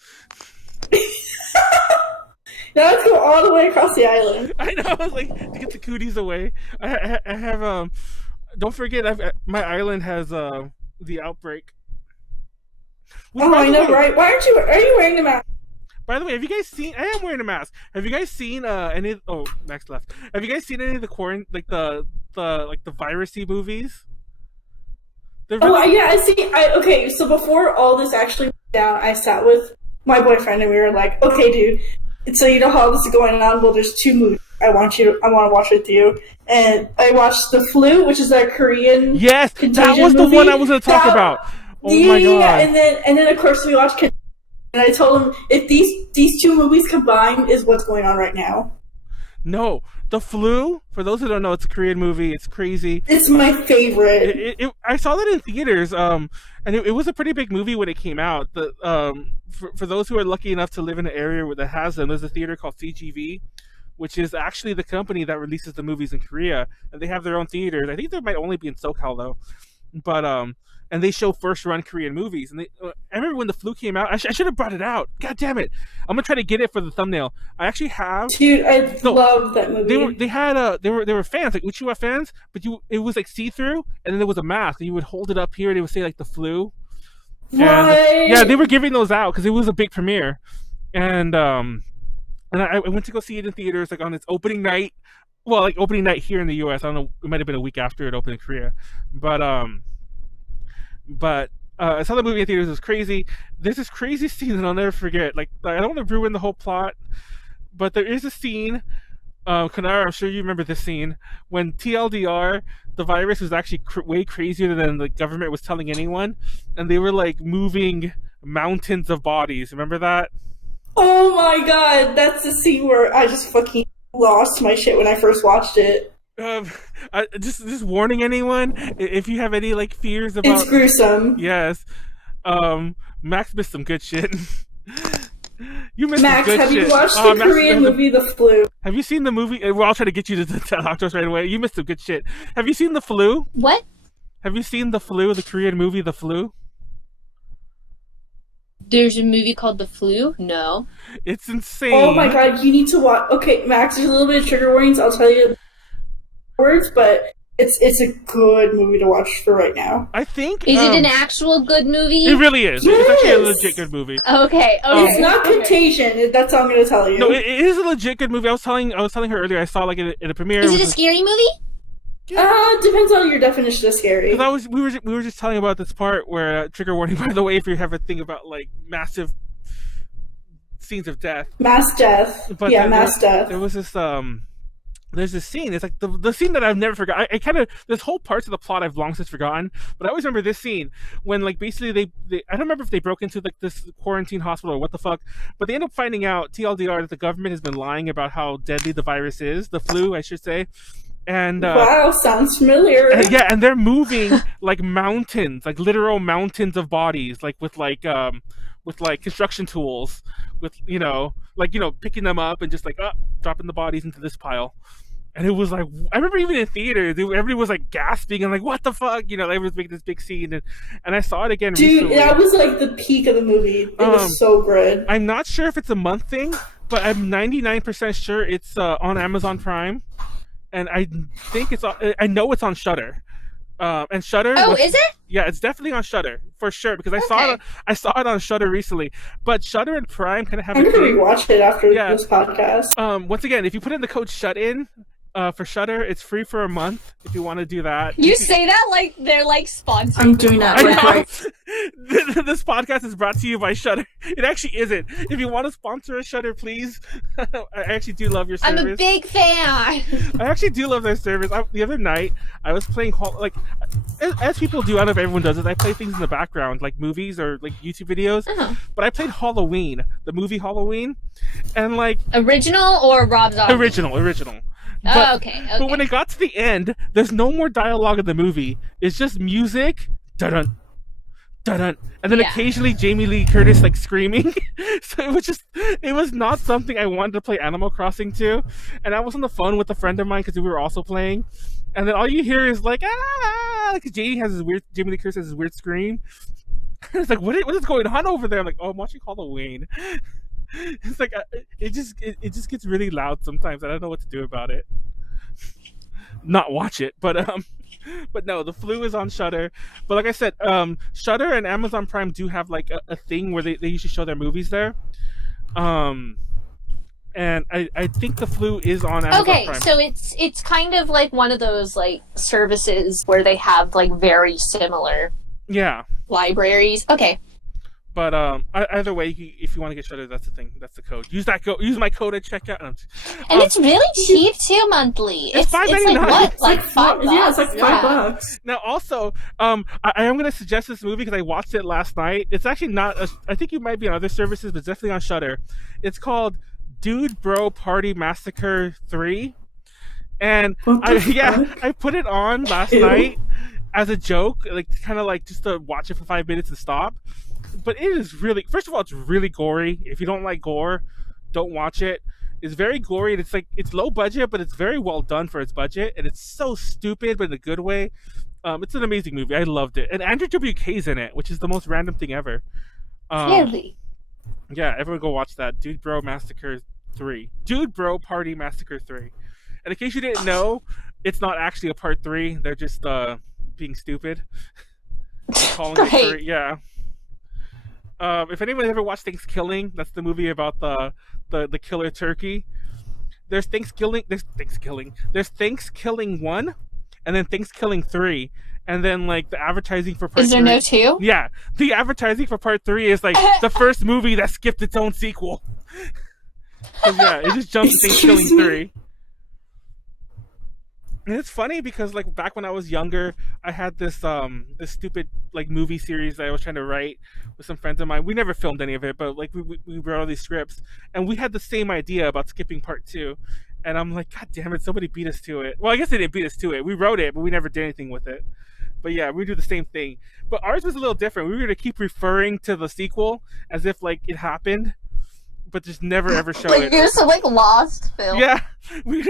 Now let's go all the way across the island. I know, I was like, to get the cooties away. I have, don't forget, my island has, the outbreak. Which, Oh, I know, way, right? Are you wearing the mask? By the way, have you guys seen, I am wearing a mask. Have you guys seen, any, oh, Max left. Have you guys seen any of the the virusy movies? Yeah, I see. Okay, so before all this actually went down, I sat with my boyfriend and we were like, okay, dude, so you know how this is going on? Well, there's 2 movies I want to watch with you. And I watched The Flu, which is a Korean Yes, that Contagion was the movie. one I was going to talk about. Oh my god. Yeah, and then of course we watched Contagion, and I told him if these 2 movies combined is what's going on right now. No, The Flu, for those who don't know, it's a Korean movie. It's crazy. It's my favorite. I saw that in theaters, and it was a pretty big movie when it came out. For those who are lucky enough to live in an area that has them, there's a theater called CGV, which is actually the company that releases the movies in Korea, and they have their own theaters. I think there might only be in SoCal though, but and they show first-run Korean movies. And I remember when The Flu came out. I should have brought it out. God damn it! I'm gonna try to get it for the thumbnail. I actually have. Dude, I love that movie. They were fans, like Uchiwa fans, but it was like see-through, and then there was a mask, and you would hold it up here, and it would say like The Flu. What? And, yeah, they were giving those out because it was a big premiere, and I went to go see it in theaters like on its opening night. Well, like opening night here in the U.S. I don't know. It might have been a week after it opened in Korea, but I saw the movie in theaters. It was crazy. There's this crazy scene that I'll never forget. Like, I don't want to ruin the whole plot, but there is a scene. Konaru, I'm sure you remember this scene when TLDR, the virus was actually way crazier than the government was telling anyone, and they were like moving mountains of bodies. Remember that? Oh my god, that's the scene where I just fucking lost my shit when I first watched it. Just warning anyone, if you have any like fears about, it's gruesome. Yes, Max missed some good shit. You missed Max, some good have shit. you watched the Korean movie The Flu? Have you seen the movie? Well, I'll try to get you to talk to us right away. You missed some good shit. Have you seen The Flu? What? Have you seen The Flu, the Korean movie The Flu? There's a movie called The Flu? No. It's insane. Oh my god, you need to watch. Okay, Max, there's a little bit of trigger warnings. I'll tell you words, but it's a good movie to watch for right now. I think. Is it an actual good movie? It really is. Yes! It's actually a legit good movie. Okay. It's not Contagion. That's all I'm going to tell you. No, it is a legit good movie. I was telling her earlier. I saw like in a premiere. Is it a scary movie? Depends on your definition of scary. Because we were just telling about this part where trigger warning. By the way, if you have a thing about like massive scenes of death, mass death. But mass death. There was this there's this scene. It's like the scene that I've never forgot. I kind of, there's whole parts of the plot I've long since forgotten, but I always remember this scene when like basically they I don't remember if they broke into like this quarantine hospital or what the fuck, but they end up finding out, TLDR, that the government has been lying about how deadly the virus is, the flu, I should say. And wow, sounds familiar. And they're moving like mountains, like literal mountains of bodies, like with construction tools, with picking them up and just like dropping the bodies into this pile. And it was like, I remember even in theater, everybody was like gasping and like, what the fuck? Everybody was making this big scene, and I saw it again recently. Dude, that was like the peak of the movie. It was so good. I'm not sure if it's a month thing, but I'm 99% sure it's on Amazon Prime. And I think I know it's on Shudder. And Shudder. Oh, is it? Yeah, it's definitely on Shudder for sure because I saw it on Shudder recently. But Shudder and Prime kind of have. I'm gonna rewatch it after this podcast. Once again, if you put in the code SHUTIN for Shudder, it's free for a month if you want to do that. You say that like they're like sponsored. I'm doing that right. This podcast is brought to you by Shudder. It actually isn't. If you want to sponsor a Shudder, please. I actually do love your service. I'm a big fan. I actually do love their service. The other night, I was playing as people do. I don't know if everyone does it. I play things in the background, like movies or like YouTube videos. Uh-huh. But I played Halloween, the movie Halloween, and like original or Rob Zombie? Original. But, okay. But when it got to the end, there's no more dialogue in the movie. It's just music, dun dun, and then occasionally Jamie Lee Curtis like screaming. So it was not something I wanted to play Animal Crossing to. And I was on the phone with a friend of mine because we were also playing, and then all you hear is like like Jamie Lee Curtis has this weird scream. It's like what is going on over there? I'm like, oh, I'm watching Halloween. It's like it just gets really loud sometimes. I don't know what to do about it. Not watch it, but no, The Flu is on Shudder. But like I said, Shudder and Amazon Prime do have like a thing where they usually show their movies there. And I think The Flu is on Amazon Prime. Okay, so it's kind of like one of those like services where they have like very similar libraries. Okay. But either way, if you want to get Shudder, that's the thing. That's the code. Use my code at checkout. And it's really cheap too monthly. It's $5.99. Like what? Like $5? Yeah, it's like $5. Now, also, I am going to suggest this movie because I watched it last night. It's actually not. I think it might be on other services, but it's definitely on Shudder. It's called Dude Bro Party Massacre 3. What the fuck? I put it on last Ew. night as a joke, like kind of like just to watch it for 5 minutes and stop. But it is really, first of all, it's really gory. If you don't like gore, don't watch it. It's very gory, and it's low budget, but it's very well done for its budget, and it's so stupid, but in a good way. It's an amazing movie. I loved it, and Andrew WK's in it, which is the most random thing ever. Really? Yeah, everyone go watch that. Dude Bro Massacre 3. Dude Bro Party Massacre 3. And in case you didn't know, it's not actually a part 3. They're just being stupid. Calling it 3. Yeah. If anyone ever watched Thanksgiving, that's the movie about the killer turkey. There's Thanksgiving 1, and then Thanksgiving 3. And then, like, the advertising for part 3... Is there no 2? Yeah. The advertising for part 3 is, like, the first movie that skipped its own sequel. Yeah, it just jumped to Thanksgiving 3. And it's funny because, like, back when I was younger, I had this stupid, like, movie series that I was trying to write with some friends of mine. We never filmed any of it, but, like, we wrote all these scripts. And we had the same idea about skipping part 2. And I'm like, God damn it, somebody beat us to it. Well, I guess they didn't beat us to it. We wrote it, but we never did anything with it. But yeah, we do the same thing. But ours was a little different. We were going to keep referring to the sequel as if, like, it happened, but just never ever show like, it. you're so, like, lost film. Yeah, we'd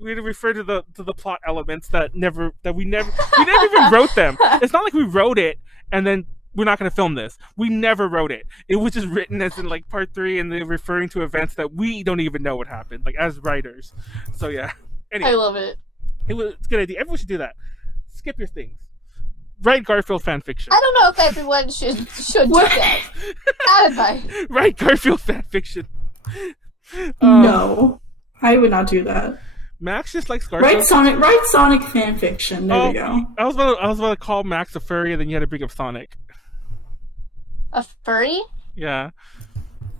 refer to the plot elements that we never even wrote them. It's not like we wrote it and then we're not going to film this. We never wrote it. It was just written as in, like, part 3, and they're referring to events that we don't even know what happened, like, as writers. So yeah. Anyway, I love it. It's a good idea. Everyone should do that. Skip your things. Write Garfield fanfiction. I don't know if everyone should do that. Bad advice. Write Garfield fanfiction. No, I would not do that. Max just likes Garfield. Write Sonic fanfiction. There we go. I was about to call Max a furry, and then you had to bring up Sonic. A furry? Yeah.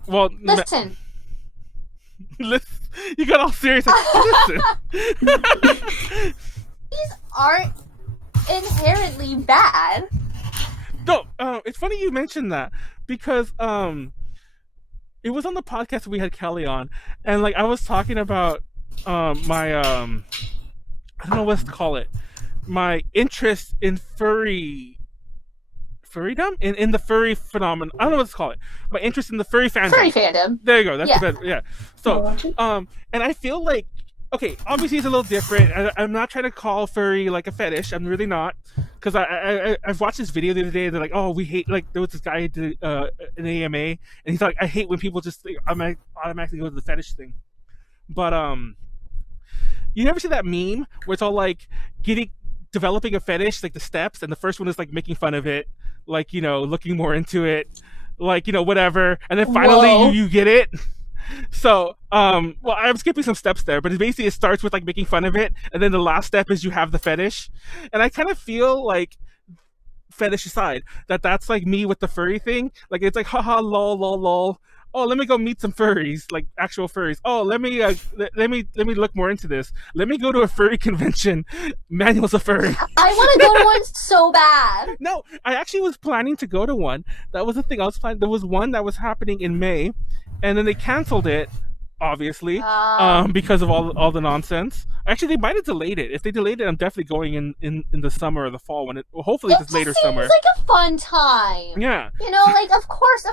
Well, listen. Listen. You got all serious. Listen. These aren't inherently bad. No, it's funny you mentioned that because it was on the podcast we had Kelly on, and, like, I was talking about my I don't know what to call it, my interest in furrydom, in the furry phenomenon. I don't know what to call it. My interest in the furry fandom. Furry fandom. There you go. That's the best. Yeah. So, and I feel like, okay, obviously it's a little different. I'm not trying to call furry, like, a fetish. I'm really not, because I've watched this video the other day. They're like, oh, we hate, like, there was this guy who did an AMA, and he's like, I hate when people just automatically go to the fetish thing. But you never see that meme where it's all like developing a fetish, like the steps, and the first one is like making fun of it, like, you know, looking more into it, like, you know, whatever, and then finally you get it. So, well, I'm skipping some steps there, but basically it starts with, like, making fun of it, and then the last step is you have the fetish. And I kind of feel like, fetish aside, that's like me with the furry thing. Like, it's like, haha, lol, lol, lol. Oh, let me go meet some furries, like actual furries. Oh, let me look more into this. Let me go to a furry convention. Manuel's a furry. I want to go to one so bad. No, I actually was planning to go to one. That was the thing I was planning. There was one that was happening in May, and then they canceled it, obviously, because of all the nonsense. Actually, they might have delayed it. If they delayed it, I'm definitely going in the summer or the fall when hopefully it's later summer. It seems like a fun time. Yeah. You know, like, of course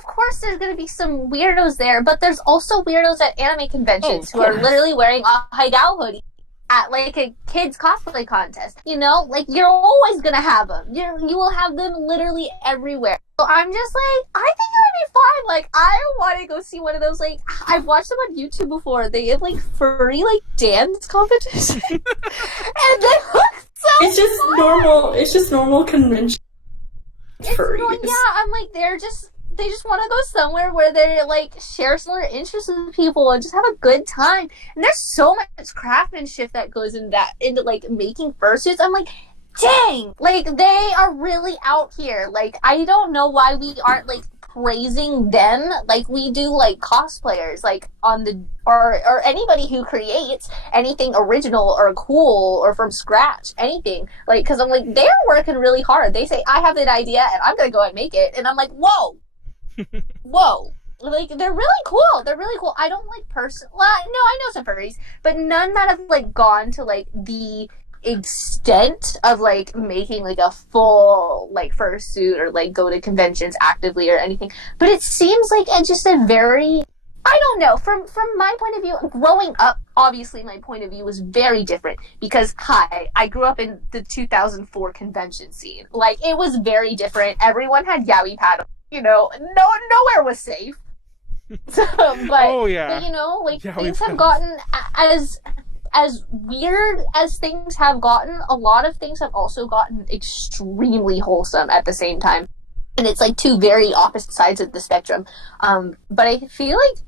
there's going to be some weirdos there, but there's also weirdos at anime conventions who are literally wearing a hideout hoodie at, like, a kids cosplay contest. You know, like, you're always going to have them. You will have them literally everywhere. So I'm just like, I think it would be fun. Like, I want to go see one of those, like, I've watched them on YouTube before. They have, like, furry, like, dance competition. And they look so It's just fun. normal. It's just normal convention. Furries. Yeah, I'm like, they just want to go somewhere where they, like, share similar interests with people and just have a good time. And there's so much craftsmanship that goes into like making fursuits. I'm like, dang, like, they are really out here. Like, I don't know why we aren't, like, praising them like we do, like, cosplayers, like, on the or anybody who creates anything original or cool or from scratch, anything. Like, because I'm like, they're working really hard. They say, I have an idea and I'm gonna go and make it, and I'm like, whoa. Whoa. like they're really cool. They're really cool. I don't like well, no, I know some furries, but none that have like gone to like the extent of like making like a full like fursuit or like go to conventions actively or anything. But it seems like it's just a very, I don't know, from my point of view, growing up, obviously my point of view was very different because I grew up in the 2004 convention scene. Like it was very different. Everyone had yaoi paddles. You know, nowhere was safe. Oh yeah. But you know, like yaoi things paddles. have gotten as weird as things have gotten. A lot of things have also gotten extremely wholesome at the same time, and it's like two very opposite sides of the spectrum. But I feel like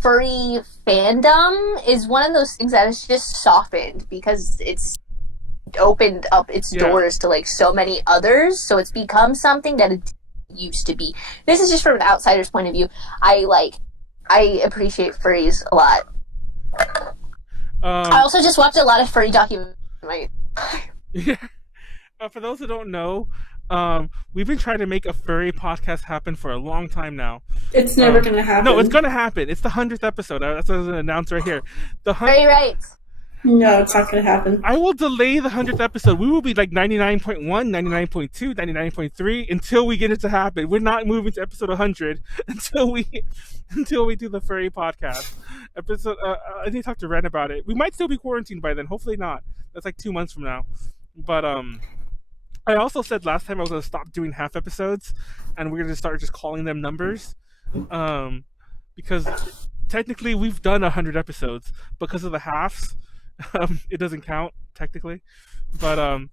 furry fandom is one of those things that is just softened because it's opened up its doors to like so many others, so it's become something that it used to be. This is just from an outsider's point of view. I appreciate furries a lot. I also just watched a lot of furry documentaries. Yeah. For those who don't know, we've been trying to make a furry podcast happen for a long time now. It's never going to happen. No, it's going to happen. It's the 100th episode. That's what I was going to announce right here. Furry rights. No, it's not going to happen. I will delay the 100th episode. We will be like 99.1, 99.2, 99.3 until we get it to happen. We're not moving to episode 100 until we do the furry podcast. Episode. I need to talk to Ren about it. We might still be quarantined by then. Hopefully not. That's like 2 months from now. But I also said last time I was going to stop doing half episodes, and we're going to start just calling them numbers, because technically we've done 100 episodes. Because of the halves, it doesn't count technically. But and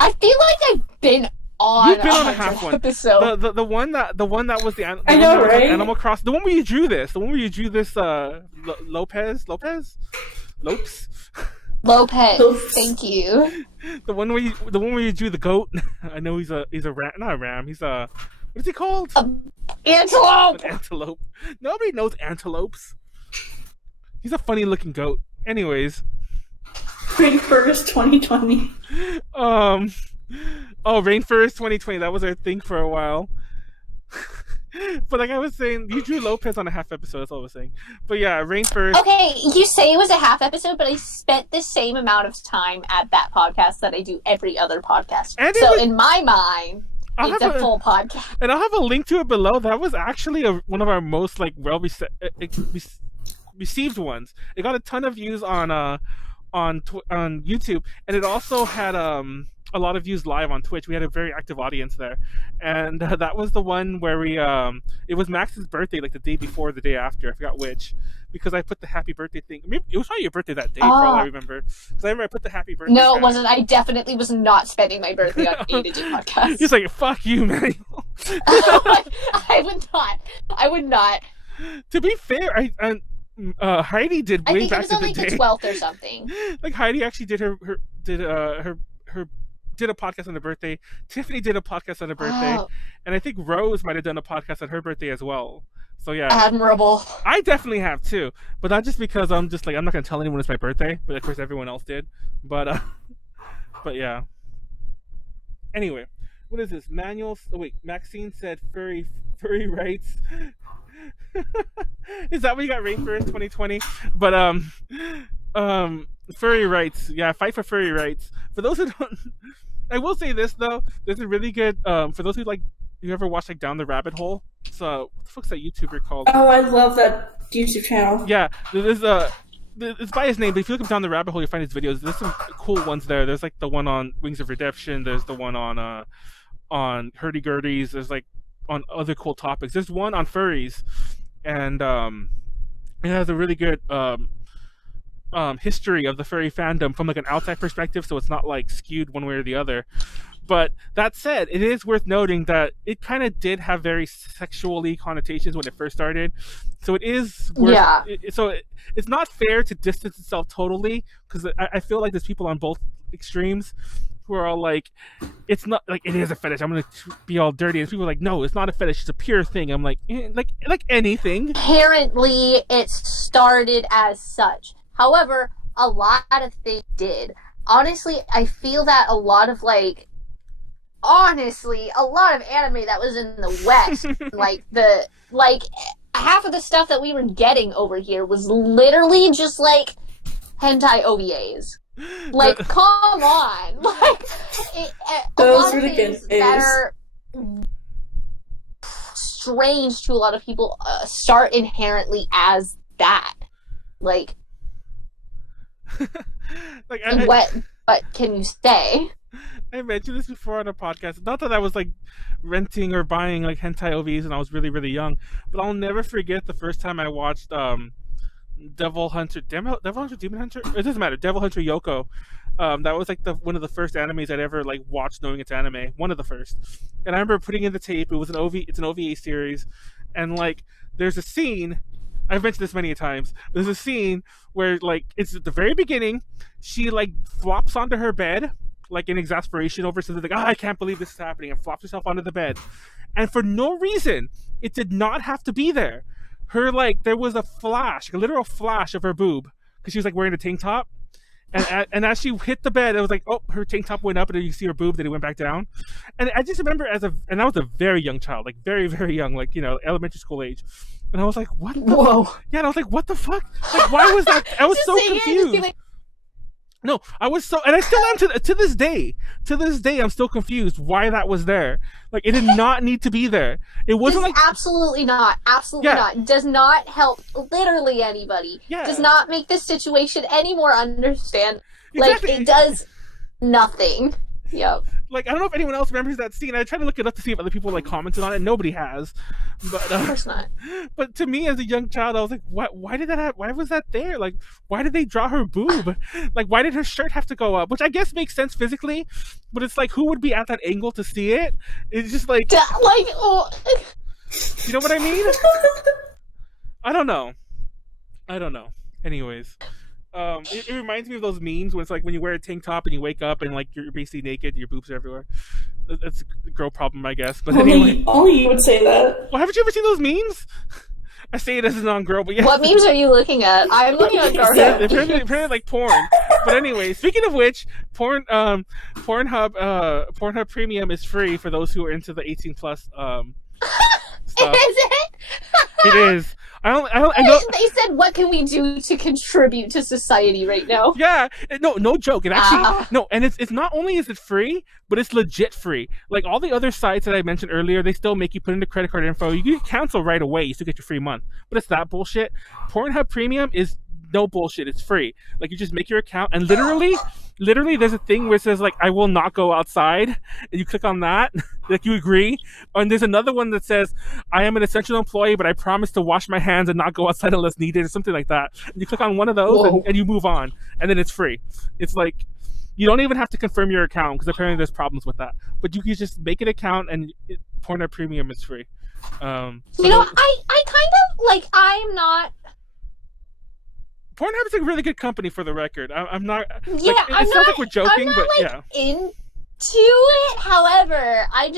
I feel like I've been on. You've been on a half one. Episode. The one that was the I know, right? Animal Cross. The one where you drew this. The one where you drew this. Lopes. Lopez, thank you. The one where you drew the goat. I know he's a ram, not a ram. He's a, what is he called? Antelope. An antelope. Nobody knows antelopes. He's a funny looking goat. Anyways. Rainforest 2020. Rainforest 2020. That was our thing for a while. But like I was saying, you drew Lopez on a half episode. That's all I was saying. But yeah, Rainforest. Okay, you say it was a half episode, but I spent the same amount of time at that podcast that I do every other podcast. And so in my mind, it's a full podcast. And I'll have a link to it below. That was actually one of our most like well received ones. It got a ton of views on YouTube, and it also had a lot of views live on Twitch. We had a very active audience there, and that was the one where we it was Max's birthday, like the day before, the day after, I forgot which, because I put the happy birthday thing. Maybe it was probably your birthday that day, for all I remember. Because I remember I put the happy birthday. No, it wasn't. I definitely was not spending my birthday on A-Digit podcast. He's like, "Fuck you, Manuel." I would not. To be fair, Heidi did way back in the day. I think it was on like the 12th or something. Like Heidi actually did her did a podcast on her birthday. Tiffany did a podcast on her birthday, and I think Rose might have done a podcast on her birthday as well. So yeah, admirable. I definitely have too, but not just because I'm not gonna tell anyone it's my birthday, but of course everyone else did. But yeah. Anyway, what is this? Maxine said furry rights. Is that what you got? Rainforest 2020. But furry rights. Yeah, fight for furry rights. For those who don't, I will say this though. There's a really good for those who like. You ever watch like Down the Rabbit Hole? So what the fuck's that YouTuber called? Oh, I love that YouTube channel. Yeah, there's it's by his name, but if you look up Down the Rabbit Hole, you'll find his videos. There's some cool ones there. There's like the one on Wings of Redemption. There's the one on hurdy-gurdies. There's like on other cool topics. There's one on furries, and it has a really good history of the furry fandom from like an outside perspective, so it's not like skewed one way or the other. But that said, it is worth noting that it kind of did have very sexually connotations when it first started. So it is worth, it's not fair to distance itself totally, because I feel like there's people on both extremes who are all like, it's not like it is a fetish, I'm gonna be all dirty, and people are like, no, it's not a fetish, it's a pure thing. I'm like, like anything. Apparently it started as such. However, a lot of things did. Honestly, I feel that a lot of anime that was in the West, like half of the stuff that we were getting over here was literally just like hentai OVAs. Like, come on! Like, a lot of things that are strange to a lot of people start inherently as that. Like, like what can you say? I mentioned this before on a podcast. Not that I was like renting or buying like hentai OVs when I was really, really young, but I'll never forget the first time I watched Devil Hunter Demon Hunter. It doesn't matter. Devil Hunter Yoko. That was like one of the first animes I'd ever like watched knowing it's anime. One of the first. And I remember putting in the tape. It was it's an OVA series, and like there's a scene. I've mentioned this many times. There's a scene where like it's at the very beginning. She like flops onto her bed, like in exasperation over something, like, I can't believe this is happening, and flops herself onto the bed. And for no reason, it did not have to be there. Her, like, there was a flash, a literal flash of her boob, because she was like wearing a tank top. And as she hit the bed, it was like, oh, her tank top went up, and then you see her boob, then it went back down. And I just remember and I was a very young child, like very, very young, like, you know, elementary school age. And I was like, what the Whoa. Yeah, and I was like, what the fuck? Like, why was that? I was so confused. No, I was so, and I still am to this day. To this day, I'm still confused why that was there. Like, it did not need to be there. It wasn't like absolutely not. Absolutely not. Does not help literally anybody. Yeah. Does not make this situation any more understand. Exactly. Like, it does nothing. Yep. Like, I don't know if anyone else remembers that scene. I tried to look it up to see if other people like commented on it. Nobody has. But of course not. But to me, as a young child, I was like, why did that happen? Why was that there? Like, why did they draw her boob? Like, why did her shirt have to go up? Which I guess makes sense physically, but it's like, who would be at that angle to see it? It's just like, oh. You know what I mean? I don't know. Anyways. It reminds me of those memes when it's like when you wear a tank top and you wake up and like you're basically naked, your boobs are everywhere. That's a girl problem, I guess. But anyway, only you would say that. Well, haven't you ever seen those memes? I say it as a non-girl, but yeah. What memes are you looking at? I'm looking at apparently like porn. But anyway, speaking of which, Pornhub Premium is free for those who are into the 18+ stuff. Is it? It is. I know. They said, "What can we do to contribute to society right now?" Yeah, no joke. It actually no, and it's not only is it free, but it's legit free. Like all the other sites that I mentioned earlier, they still make you put in the credit card info. You can cancel right away. You still get your free month, but it's that bullshit. Pornhub Premium is no bullshit. It's free. Like you just make your account, and literally, there's a thing where it says like, "I will not go outside," and you click on that, like you agree. And there's another one that says, "I am an essential employee, but I promise to wash my hands and not go outside unless needed," or something like that. And you click on one of those, and you move on, and then it's free. It's like you don't even have to confirm your account because apparently there's problems with that. But you can just make an account, and Pornhub Premium is free. I kind of like. I'm not. Pornhub is a really good company, for the record. I'm not. Yeah, like, it sounds like we're joking, but yeah. Into it. However, I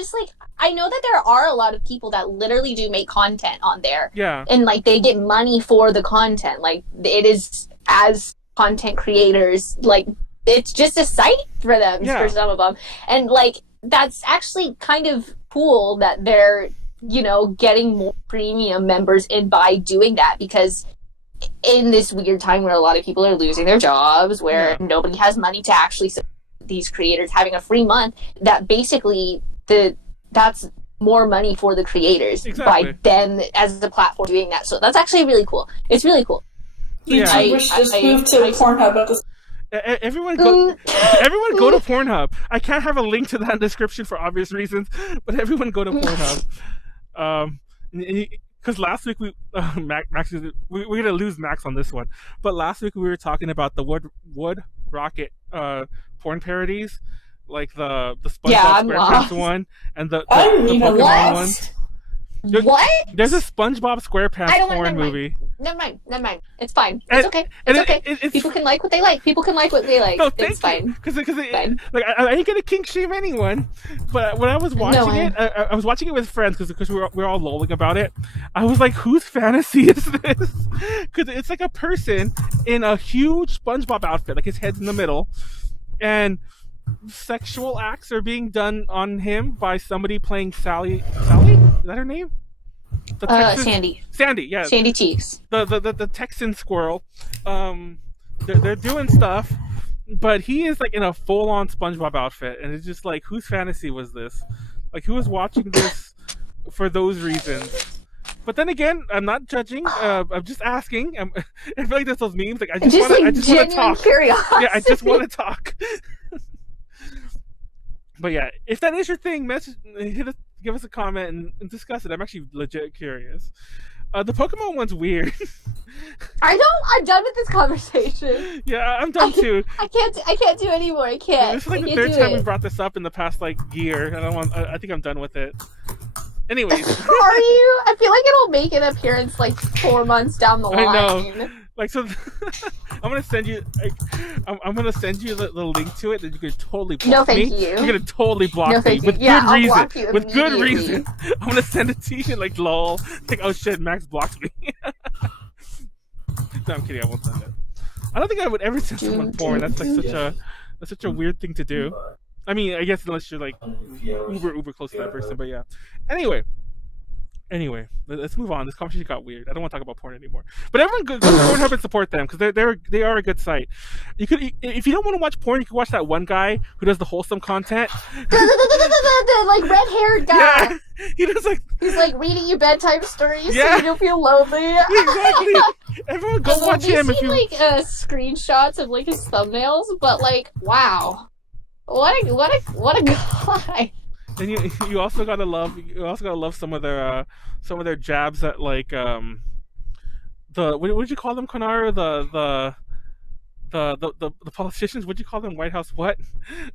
know that there are a lot of people that literally do make content on there. Yeah. And like they get money for the content. Like it is as content creators, like it's just a site for them for some of them, and like that's actually kind of cool that they're getting more premium members in by doing that, because in this weird time where a lot of people are losing their jobs, where nobody has money to actually support these creators, having a free month, that basically that's more money for the creators by them as the platform doing that. So that's actually really cool. It's really cool. YouTubers just moved to Pornhub at this. Everyone go to Pornhub. I can't have a link to that description for obvious reasons, but everyone go to Pornhub. Because last week Max, we're gonna lose Max on this one. But last week we were talking about the Wood Rocket porn parodies, like the SpongeBob SquarePants one and the Pokemon one. There's a SpongeBob SquarePants porn movie. Never mind. It's fine. It's okay. It's okay. People can like what they like. No, it's fine. Because I ain't gonna kink shame anyone. But when I was watching it, I was watching it with friends because we're all lolling about it. I was like, whose fantasy is this? Because it's like a person in a huge SpongeBob outfit, like his head's in the middle, and sexual acts are being done on him by somebody playing Sally. Sally? Is that her name? The Texas, Sandy. Sandy, yeah. Sandy Cheeks. The Texan squirrel. They're doing stuff, but he is like in a full on SpongeBob outfit, and it's just like, whose fantasy was this? Like, who was watching this for those reasons? But then again, I'm not judging. I'm just asking. I feel like there's those memes. Like, I just want to talk. Curiosity. Yeah, I just want to talk. But yeah, if that is your thing, give us a comment and discuss it. I'm actually legit curious. The Pokemon one's weird. I know. I'm done with this conversation. Yeah, I'm done too. I can't do anymore. I can't. This is like the third time we brought this up in the past like year. I think I'm done with it. Anyways. Are you? I feel like it'll make an appearance like 4 months down the line. I know. Like, so I'm gonna send you. Like, I'm gonna send you the link to it, that you can totally block me. No, thank you. You're gonna totally block me with Yeah, good I'll reason. block you With good immediately. reason, I'm gonna send it to you. Like, lol. Like, oh shit, Max blocked me. No, I'm kidding. I won't send it. I don't think I would ever send someone porn. That's like such a weird thing to do. I mean, I guess unless you're like uber close to that person. But yeah. Anyway, let's move on. This conversation got weird. I don't want to talk about porn anymore. But everyone go to Pornhub and support them, because they are a good site. You could, if you don't want to watch porn, you can watch that one guy who does the wholesome content. The like red-haired guy. Yeah, he does like, he's like reading you bedtime stories Yeah. so you don't feel lonely. Exactly. Everyone go watch him if you like screenshots of like his thumbnails, but like, wow, what a guy. And you also gotta love some of their jabs at like the what did you call them, Konaru? The politicians, what'd you call them? White House what?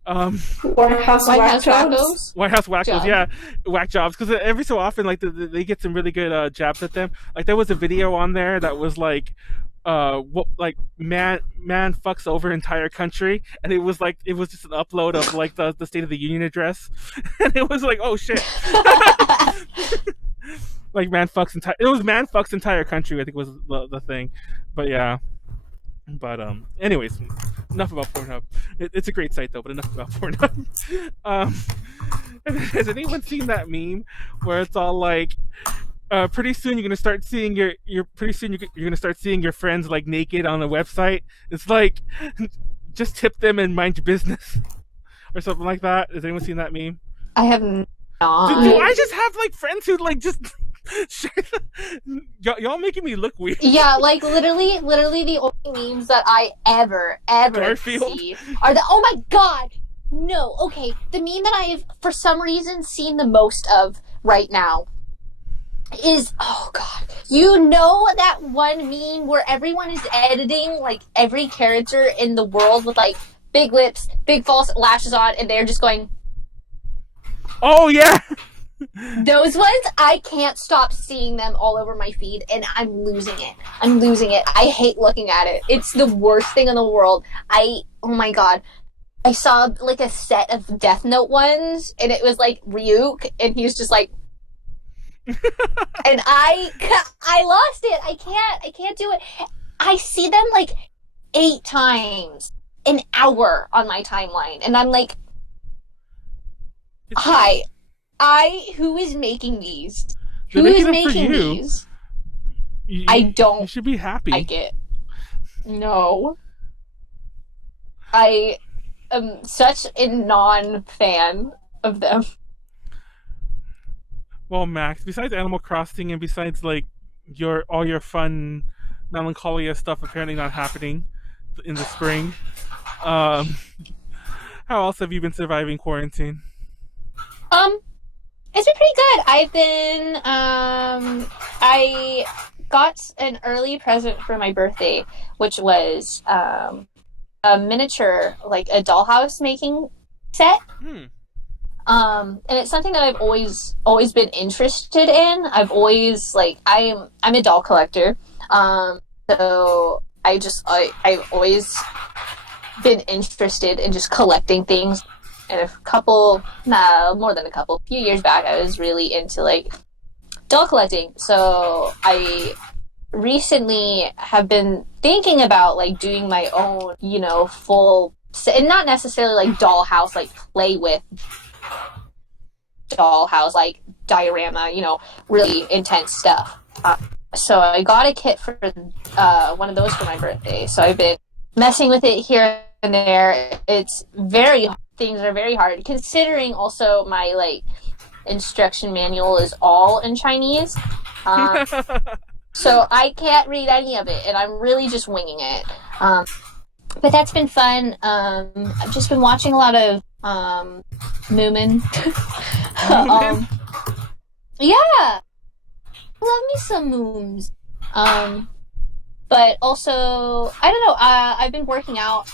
White House wackos. White House wackos, Jobs. yeah, whack jobs. Because every so often, like they get some really good jabs at them. Like, there was a video on there that was like, what, like, man fucks over entire country, and it was just an upload of like the State of the Union address, and it was like, oh shit. Like, man fucks entire country, I think was the thing. But yeah. But anyways, enough about Pornhub. It's a great site though, but enough about Pornhub. Has anyone seen that meme where it's all like, pretty soon you're gonna start seeing you're gonna start seeing your friends like naked on the website? It's like, just tip them and mind your business, or something like that. Has anyone seen that meme? I have not. Do I just have like friends who like just y'all making me look weird? Yeah, like literally the only memes that I ever Garfield? see are the, oh my god, no, okay, the meme that I have for some reason seen the most of right now is, oh god, you know that one meme where everyone is editing like every character in the world with like big lips, big false lashes on, and they're just going, oh yeah. those ones, I can't stop seeing them all over my feed, and I'm losing it. I hate looking at it. It's the worst thing in the world. Oh my god. I saw like a set of Death Note ones, and it was like Ryuk, and he's just like, and I lost it. I can't do it. I see them like 8 times an hour on my timeline, and I'm like, hi. Who is making these? Who is making these? I don't. You should be happy. Like it. No. I am such a non-fan of them. Well, Max, besides Animal Crossing and besides like all your fun melancholiaah stuff apparently not happening in the spring, how else have you been surviving quarantine? It's been pretty good. I've been, I got an early present for my birthday, which was, a miniature, like a dollhouse making set. And it's something that I've always been interested in. I've always, like, I'm a doll collector. So I've always been interested in just collecting things. And a few years back, I was really into like doll collecting. So I recently have been thinking about like doing my own, full, and not necessarily like dollhouse, like play with dollhouse, like diorama, really intense stuff. So I got a kit for one of those for my birthday. So I've been messing with it here and there. Things are very hard, considering also my like instruction manual is all in Chinese. So I can't read any of it, and I'm really just winging it. But that's been fun. I've just been watching a lot of Moomin. Yeah, love me some Mooms. But also, I don't know. I've been working out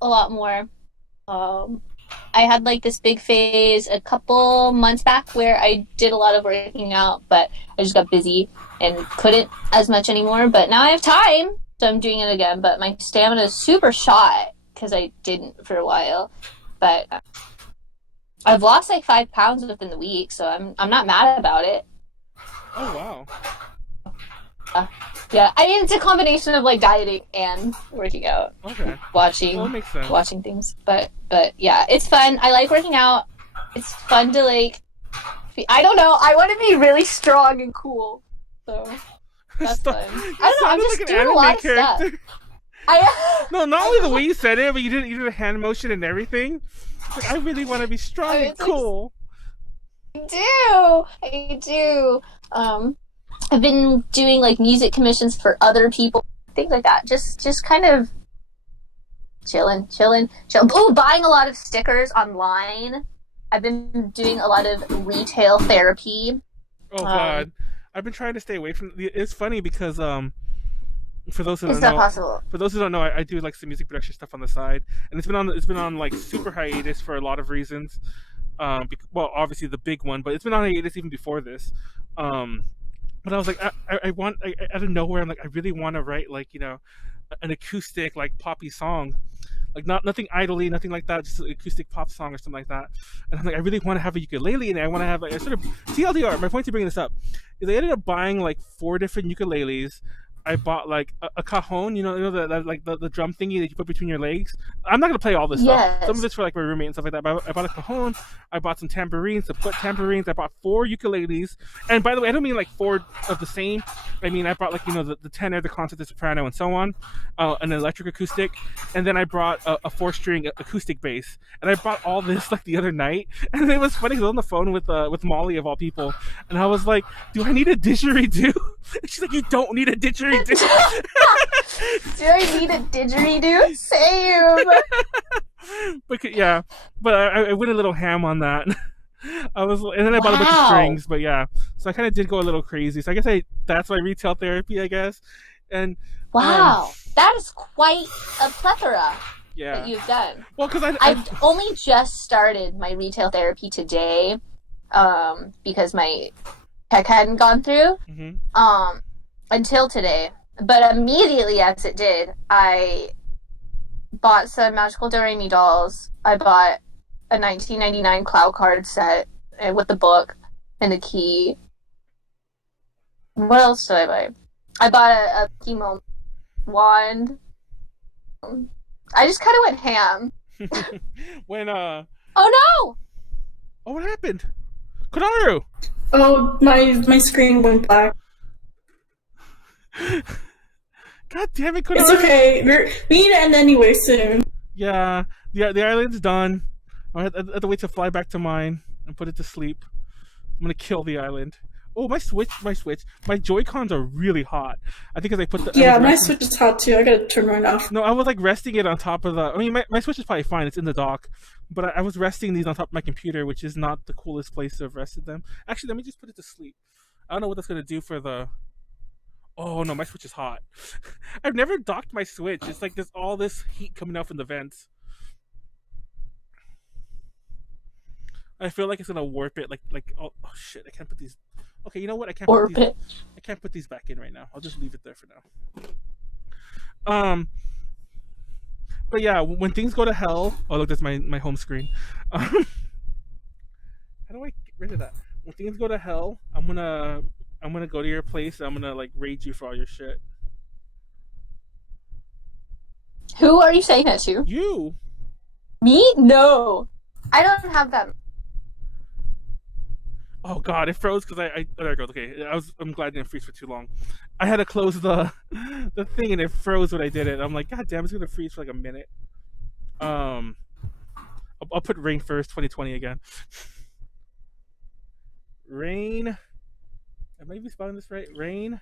a lot more. I had like this big phase a couple months back where I did a lot of working out, but I just got busy and couldn't as much anymore. But now I have time, so I'm doing it again. But my stamina is super shot because I didn't for a while. But I've lost like 5 pounds within the week, so I'm not mad about it. Oh wow. Yeah, I mean it's a combination of like dieting and working out. Okay. Watching things, but yeah, it's fun. I like working out. It's fun to like. I don't know. I want to be really strong and cool, so that's fun. I don't know. I'm just like doing a lot of stuff. No, not only the way you said it, but you did a hand motion and everything. Like, I really want to be strong and cool. Like, I do. I've been doing like music commissions for other people, things like that. Just kind of chilling. Oh, buying a lot of stickers online. I've been doing a lot of retail therapy. Oh God, I've been trying to stay away from. It's funny because for those who don't know, I do like some music production stuff on the side, and it's been on like super hiatus for a lot of reasons. Well, obviously the big one, but it's been on hiatus even before this. But I was like, I out of nowhere, I'm like, I really want to write like an acoustic like poppy song, like nothing idly, nothing like that, just an acoustic pop song or something like that. And I'm like, I really want to have a ukulele, and I want to have like I sort of TLDR. My point to bringing this up is I ended up buying like 4 different ukuleles. I bought like a cajon, that like the drum thingy that you put between your legs. I'm not gonna play all this stuff. Some of it's for like my roommate and stuff like that. But I bought a cajon. I bought some tambourines, some foot tambourines. I bought 4 ukuleles. And by the way, I don't mean like 4 of the same. I mean I brought like the tenor, the concert, the soprano, and so on. An electric acoustic, and then I brought a 4-string acoustic bass. And I brought all this like the other night. And it was funny because I was on the phone with Molly of all people, and I was like, "Do I need a didgeridoo?" And she's like, "You don't need a didgeridoo." Do I need a didgeridoo? Same. But I went a little ham on that. And then I bought a bunch of strings, but yeah, so I kind of did go a little crazy. So I guess that's my retail therapy, I guess. And wow, that is quite a plethora that you've done. Well, because I've only just started my retail therapy today, because my tech hadn't gone through. Mm-hmm. Until today. But immediately as it did, I bought some Magical Do-Re-Mi dolls. I bought a 1999 Cloud card set with the book and the key. What else did I buy? I bought a chemo wand. I just kind of went ham. When Oh no! Oh, what happened? Konaru! Oh, my screen went black. God damn it, Konaru. It's okay. We need to end anyway soon. Yeah, the island's done. I have to wait to fly back to mine and put it to sleep. I'm gonna kill the island. Oh, my Joy-Cons are really hot. I think because I put the... Yeah, my Switch is hot too. I gotta turn mine off. No, I was like resting it on top of the... I mean, my Switch is probably fine. It's in the dock. But I was resting these on top of my computer, which is not the coolest place to have rested them. Actually, let me just put it to sleep. I don't know what that's gonna do for the... Oh no, my Switch is hot. I've never docked my Switch. It's like there's all this heat coming out from the vents. I feel like it's gonna warp it. Like oh shit! I can't put these. Okay, you know what? I can't put these back in right now. I'll just leave it there for now. But yeah, when things go to hell. Oh look, that's my home screen. How do I get rid of that? When things go to hell, I'm gonna go to your place. And I'm gonna like raid you for all your shit. Who are you saying that to? You. Me? No, I don't have that. Oh god, it froze because oh, there it goes. Okay, I'm glad it didn't freeze for too long. I had to close the the thing and it froze when I did it. I'm like, god damn, it's gonna freeze for like a minute. I'll put rain first, 2020 again. Rain. Am I even spelling this right? Rain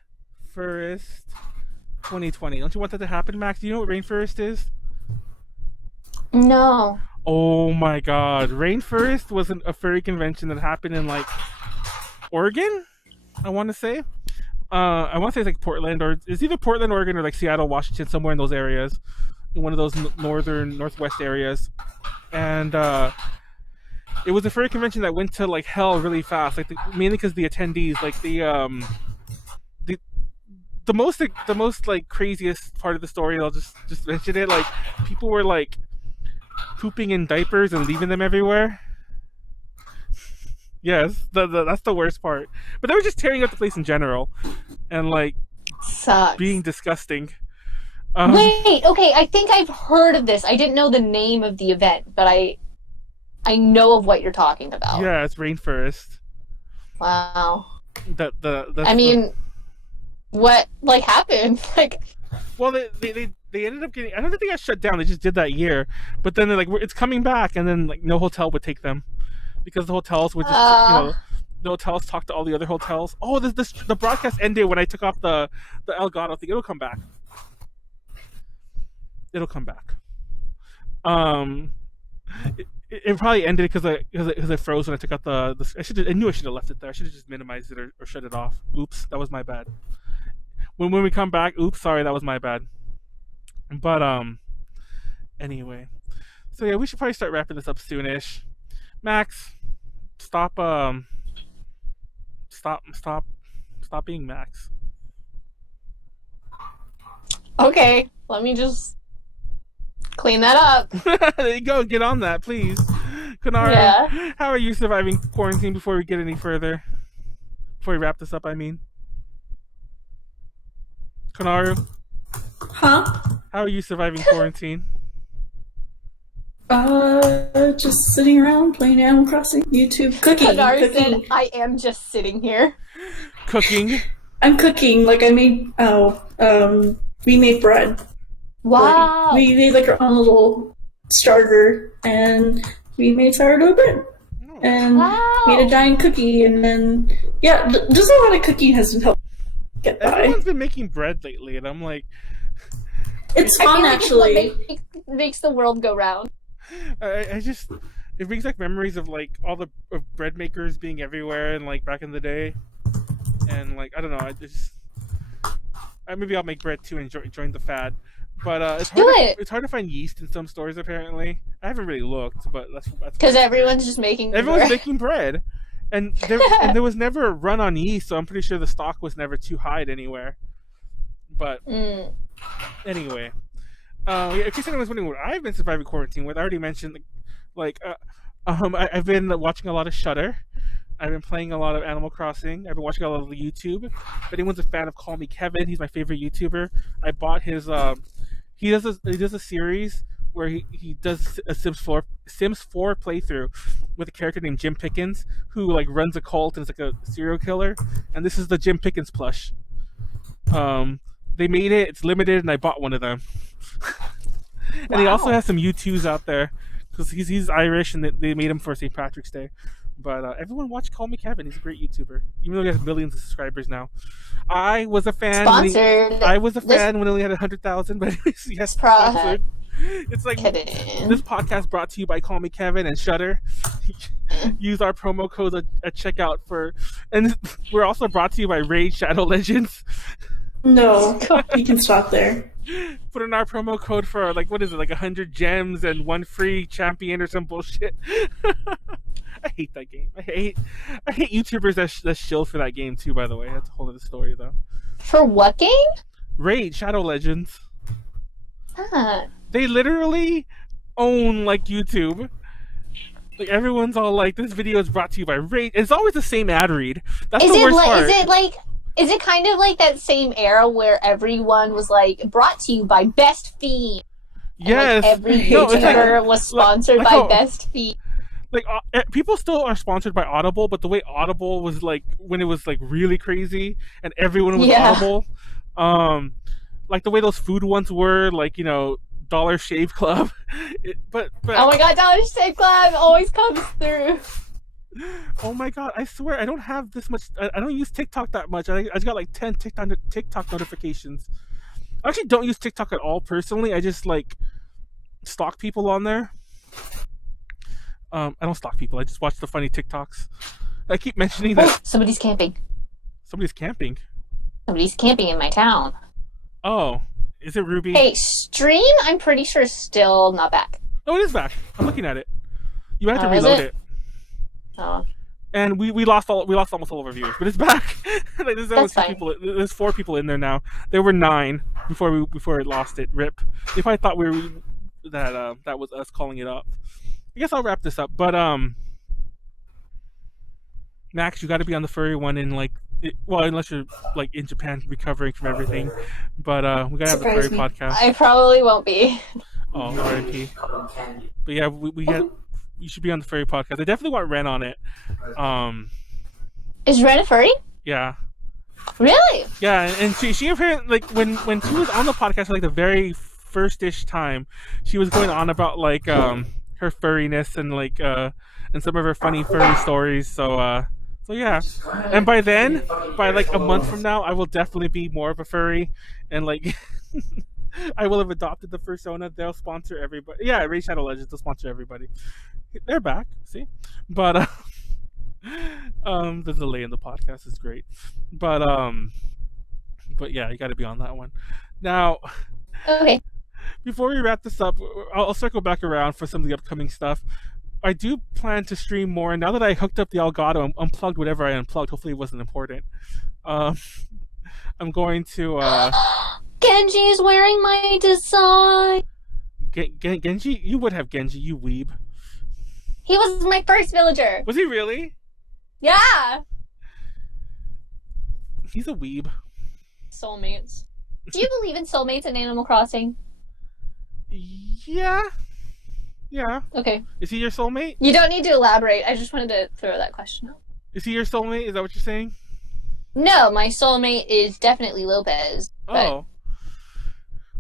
first, 2020. Don't you want that to happen, Max? Do you know what rain first is? No. Oh my god, Rainforest was a furry convention that happened in like Oregon, I want to say. I want to say it's like Portland, or it's either Portland, Oregon, or like Seattle, Washington, somewhere in those areas, in one of those northwest areas. And it was a furry convention that went to like hell really fast, like mainly because the attendees, like the most like craziest part of the story. I'll just mention it. Like people were like pooping in diapers and leaving them everywhere. Yes, that's the worst part. But they were just tearing up the place in general, and like Sucks. being disgusting. Wait, okay, I think I've heard of this. I didn't know the name of the event, but I know of what you're talking about. Yeah, it's Rainforest. Wow. That's I mean, what like happened? Like, well, they ended up getting. I don't think they got shut down. They just did that year, but then they're like, it's coming back, and then like no hotel would take them because the hotels would just the hotels talked to all the other hotels. Oh, the broadcast ended when I took off the Elgato thing. It'll come back. It'll come back. It probably ended because I froze when I took out the. I knew I should have left it there. I should have just minimized it or shut it off. Oops, that was my bad. When we come back, oops, sorry, that was my bad. But anyway, so yeah, we should probably start wrapping this up soonish. Max, stop being Max. okay, let me just clean that up. There you go. Get on that, please. Konaru, Yeah. how are you surviving quarantine before we get any further? Before we wrap this up, I mean. Konaru, Huh? how are you surviving quarantine? Just sitting around playing Animal Crossing, YouTube, cooking. Konaru said, cooking. I am just sitting here. Cooking. I'm cooking. Like I made. We made bread. Wow. Like, we made like our own little starter, and we made sourdough bread, and made a giant cookie, and then yeah, just a lot of cooking has helped get by. Everyone's been making bread lately, and I'm like, It's I fun feel like actually. it's what makes the world go round. I just it brings like memories of like all the of bread makers being everywhere and like back in the day, and like I don't know, maybe I'll make bread too and join the fad. But it's hard to find yeast in some stores apparently. I haven't really looked, but that's because everyone's just making everyone's bread. making bread, and there was never a run on yeast, so I'm pretty sure the stock was never too high anywhere. But anyway, in case anyone's wondering what I've been surviving quarantine with, I already mentioned I've been watching a lot of Shudder. I've been playing a lot of Animal Crossing. I've been watching a lot of YouTube. If anyone's a fan of Call Me Kevin, he's my favorite YouTuber. I bought his. He does a series where he does a Sims 4 playthrough with a character named Jim Pickens who like runs a cult and is like a serial killer. And this is the Jim Pickens plush. They made it. It's limited, and I bought one of them. And he also has some U2s out there because he's Irish, and they made him for St. Patrick's Day. But everyone watch Call Me Kevin. He's a great YouTuber, even though he has millions of subscribers now. I was a fan. Sponsored. I was a fan when he only had 100,000. But anyways, yes, sponsored. It's like this podcast brought to you by Call Me Kevin and Shudder. Use our promo code at checkout and we're also brought to you by Raid Shadow Legends. No, you can stop there. Put in our promo code for like 100 gems and one free champion or some bullshit. I hate that game. I hate YouTubers that shill for that game too. By the way, that's a whole other story though. For what game? Raid Shadow Legends. They literally own like YouTube. Like everyone's all like, this video is brought to you by Raid. It's always the same ad read. That's the worst part. Is it kind of like that same era where everyone was like brought to you by Best Fiend? Yes. And, like, every YouTuber was sponsored by Best Fiend. like people still are sponsored by Audible, but the way Audible was like when it was like really crazy and everyone was Audible, like the way those food ones were, like Dollar Shave Club. But oh my god, Dollar Shave Club always comes through. Oh my god, I swear I don't have this much. I don't use TikTok that much. I just got like 10 TikTok notifications. I actually don't use TikTok at all personally. I just like stalk people on there. I don't stalk people. I just watch the funny TikToks. I keep mentioning that. Somebody's camping. Somebody's camping. Somebody's camping in my town. Oh, is it Ruby? Hey, stream, I'm pretty sure is still not back. Oh, it is back. I'm looking at it. You have to reload it. Oh. And we lost almost all of our viewers, but it's back. Like, That's fine. There's 4 people in there now. There were 9 before it lost it. Rip. They probably thought that was us calling it up. I guess I'll wrap this up. But Max, you got to be on the furry one in unless you're like in Japan recovering from everything. But we gotta have the furry podcast. I probably won't be. Oh, R.I.P. But yeah, you should be on the furry podcast. I definitely want Ren on it. Is Ren a furry? Yeah. Really? Yeah, and she apparently, like, when she was on the podcast, like the very first-ish time, she was going on about like her furriness and like and some of her funny furry stories. So yeah. And by like a month from now, I will definitely be more of a furry, and like I will have adopted the persona. They'll sponsor everybody. Yeah, Raid Shadow Legends will sponsor everybody. They're back, see? But the delay in the podcast is great. But yeah, you got to be on that one. Now, okay. Before we wrap this up, I'll circle back around for some of the upcoming stuff. I do plan to stream more, and now that I hooked up the Elgato, unplugged whatever I unplugged. Hopefully, it wasn't important. I'm going to. Genji is wearing my design. Genji, you would have Genji, you weeb. He was my first villager. Was he really? Yeah. He's a weeb. Soulmates. Do you believe in soulmates in Animal Crossing? Yeah. Yeah. Okay. Is he your soulmate? You don't need to elaborate. I just wanted to throw that question out. Is he your soulmate? Is that what you're saying? No, my soulmate is definitely Lopez. Oh.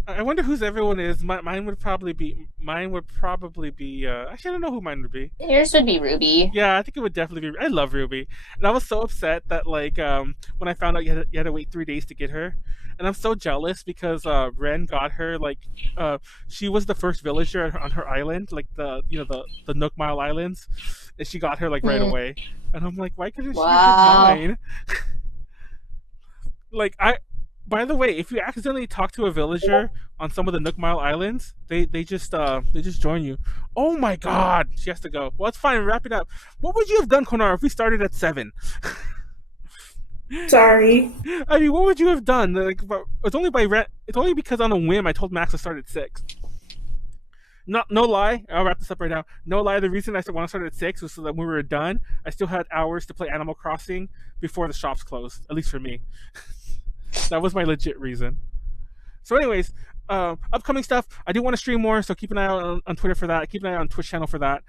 I wonder whose everyone is. Mine would probably be. Actually, I don't know who mine would be. Yours would be Ruby. Yeah, I think it would definitely be. I love Ruby, and I was so upset that like when I found out you had to wait 3 days to get her, and I'm so jealous because Ren got her like she was the first villager on her island, like the Nook Mile Islands, and she got her like right away, and I'm like, why couldn't she have mine? Like By the way, if you accidentally talk to a villager on some of the Nook Mile Islands, they just join you. Oh my god, she has to go. Well, it's fine. Wrap it up. What would you have done, Konaru, if we started at 7? Sorry. I mean, what would you have done? Like, it's only because on a whim I told Max to start at 6. No lie, I'll wrap this up right now. No lie, the reason I want to start at 6 was so that when we were done, I still had hours to play Animal Crossing before the shops closed. At least for me. That was my legit reason. So anyways, upcoming stuff. I do want to stream more, so keep an eye out on Twitter for that. Keep an eye out on Twitch channel for that.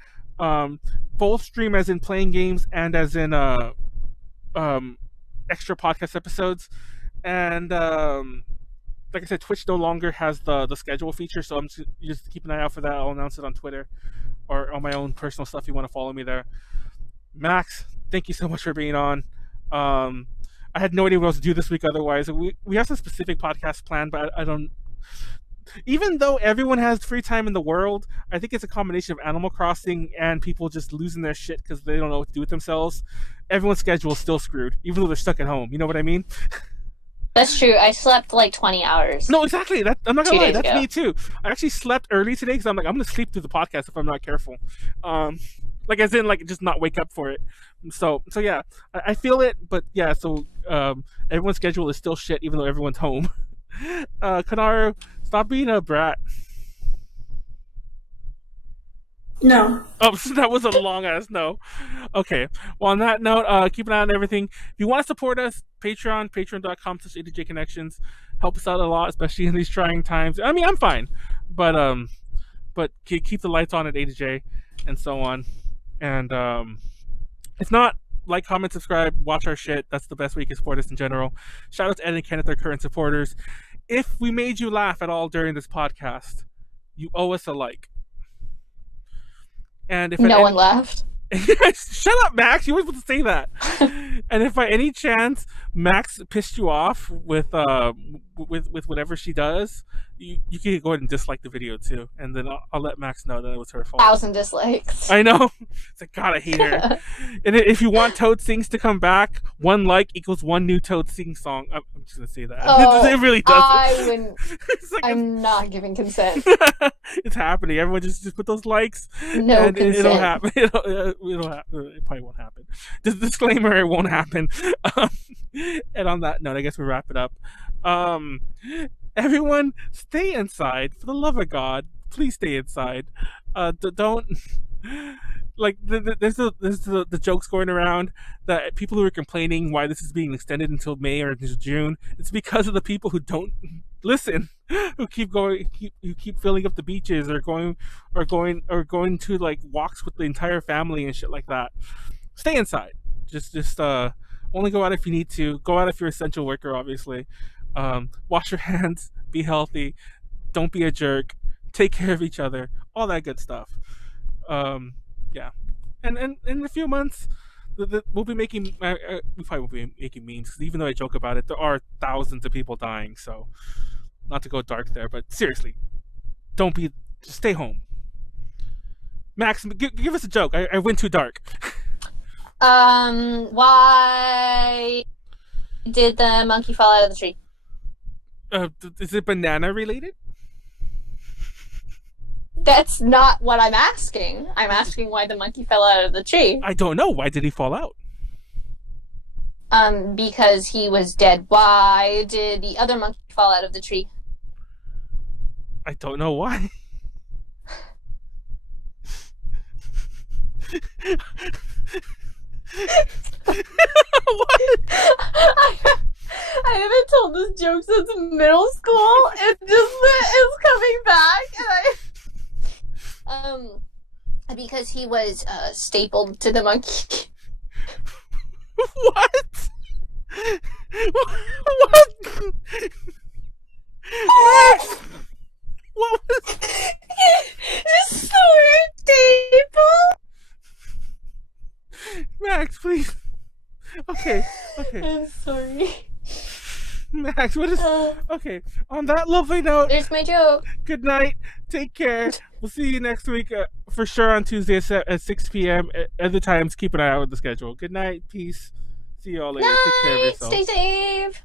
Both stream as in playing games and as in extra podcast episodes. And like I said, Twitch no longer has the schedule feature, so I'm just keep an eye out for that. I'll announce it on Twitter or on my own personal stuff if you want to follow me there. Max, thank you so much for being on. I had no idea what else to do this week otherwise. We have some specific podcasts planned, but I don't... Even though everyone has free time in the world, I think it's a combination of Animal Crossing and people just losing their shit because they don't know what to do with themselves. Everyone's schedule is still screwed, even though they're stuck at home. You know what I mean? That's true. I slept like 20 hours. No, exactly. I'm not going to lie. That's ago. Me too. I actually slept early today because I'm going to sleep through the podcast if I'm not careful. Like as in like just not wake up for it. So yeah, I feel it, but yeah. So everyone's schedule is still shit, even though everyone's home. Konaru, stop being a brat. No. Oh, so that was a long ass no. Okay. Well, on that note, keep an eye on everything. If you want to support us, patreon.com/ADJconnections. Help us out a lot, especially in these trying times. I mean, I'm fine, but keep the lights on at ADJ and so on. And if not, like, comment, subscribe, watch our shit. That's the best way you can support us in general. Shout out to Ed and Kenneth, our current supporters. If we made you laugh at all during this podcast, you owe us a like. And if no one laughed. Shut up, Max. You weren't supposed to say that. And if by any chance Max pissed you off with whatever she does, you can go ahead and dislike the video too, and then I'll let Max know that it was her fault. 1,000 dislikes. I know. It's like, God, I hate her. And if you want Toad Sings to come back, 1 like equals 1 new Toad Sing song. I'm just gonna say that. Oh, it really does. I wouldn't. Like, I'm not giving consent. It's happening. Everyone just put those likes. No and consent. It'll happen. It'll happen. It probably won't happen. Just disclaimer: it won't happen. And on that note, I guess we wrap it up. Everyone, stay inside. For the love of God, please stay inside. Don't. Like, there's the jokes going around that people who are complaining why this is being extended until May or until June. It's because of the people who don't listen, who keep filling up the beaches or going to like walks with the entire family and shit like that. Stay inside. Just only go out if you need to. Go out if you're an essential worker, obviously. Wash your hands. Be healthy. Don't be a jerk. Take care of each other. All that good stuff. Yeah, and in a few months, we'll be making. We probably won't be making memes, because even though I joke about it, there are thousands of people dying. So, not to go dark there, but seriously, just stay home. Max, give us a joke. I went too dark. Why did the monkey fall out of the tree? Is it banana related? That's not what I'm asking. I'm asking why the monkey fell out of the tree. I don't know. Why did he fall out? Because he was dead. Why did the other monkey fall out of the tree? I don't know why. What? I haven't told this joke since middle school. It just is coming back, and because he was stapled to the monkey. What? What? What was? Just sword staple. Max, please. Okay. I'm sorry. Max, what is... Okay, on that lovely note... There's my joke. Good night. Take care. We'll see you next week, for sure, on Tuesday at 6 p.m. Other times, keep an eye out with the schedule. Good night. Peace. See you all later. Night. Take care of yourself. Stay safe.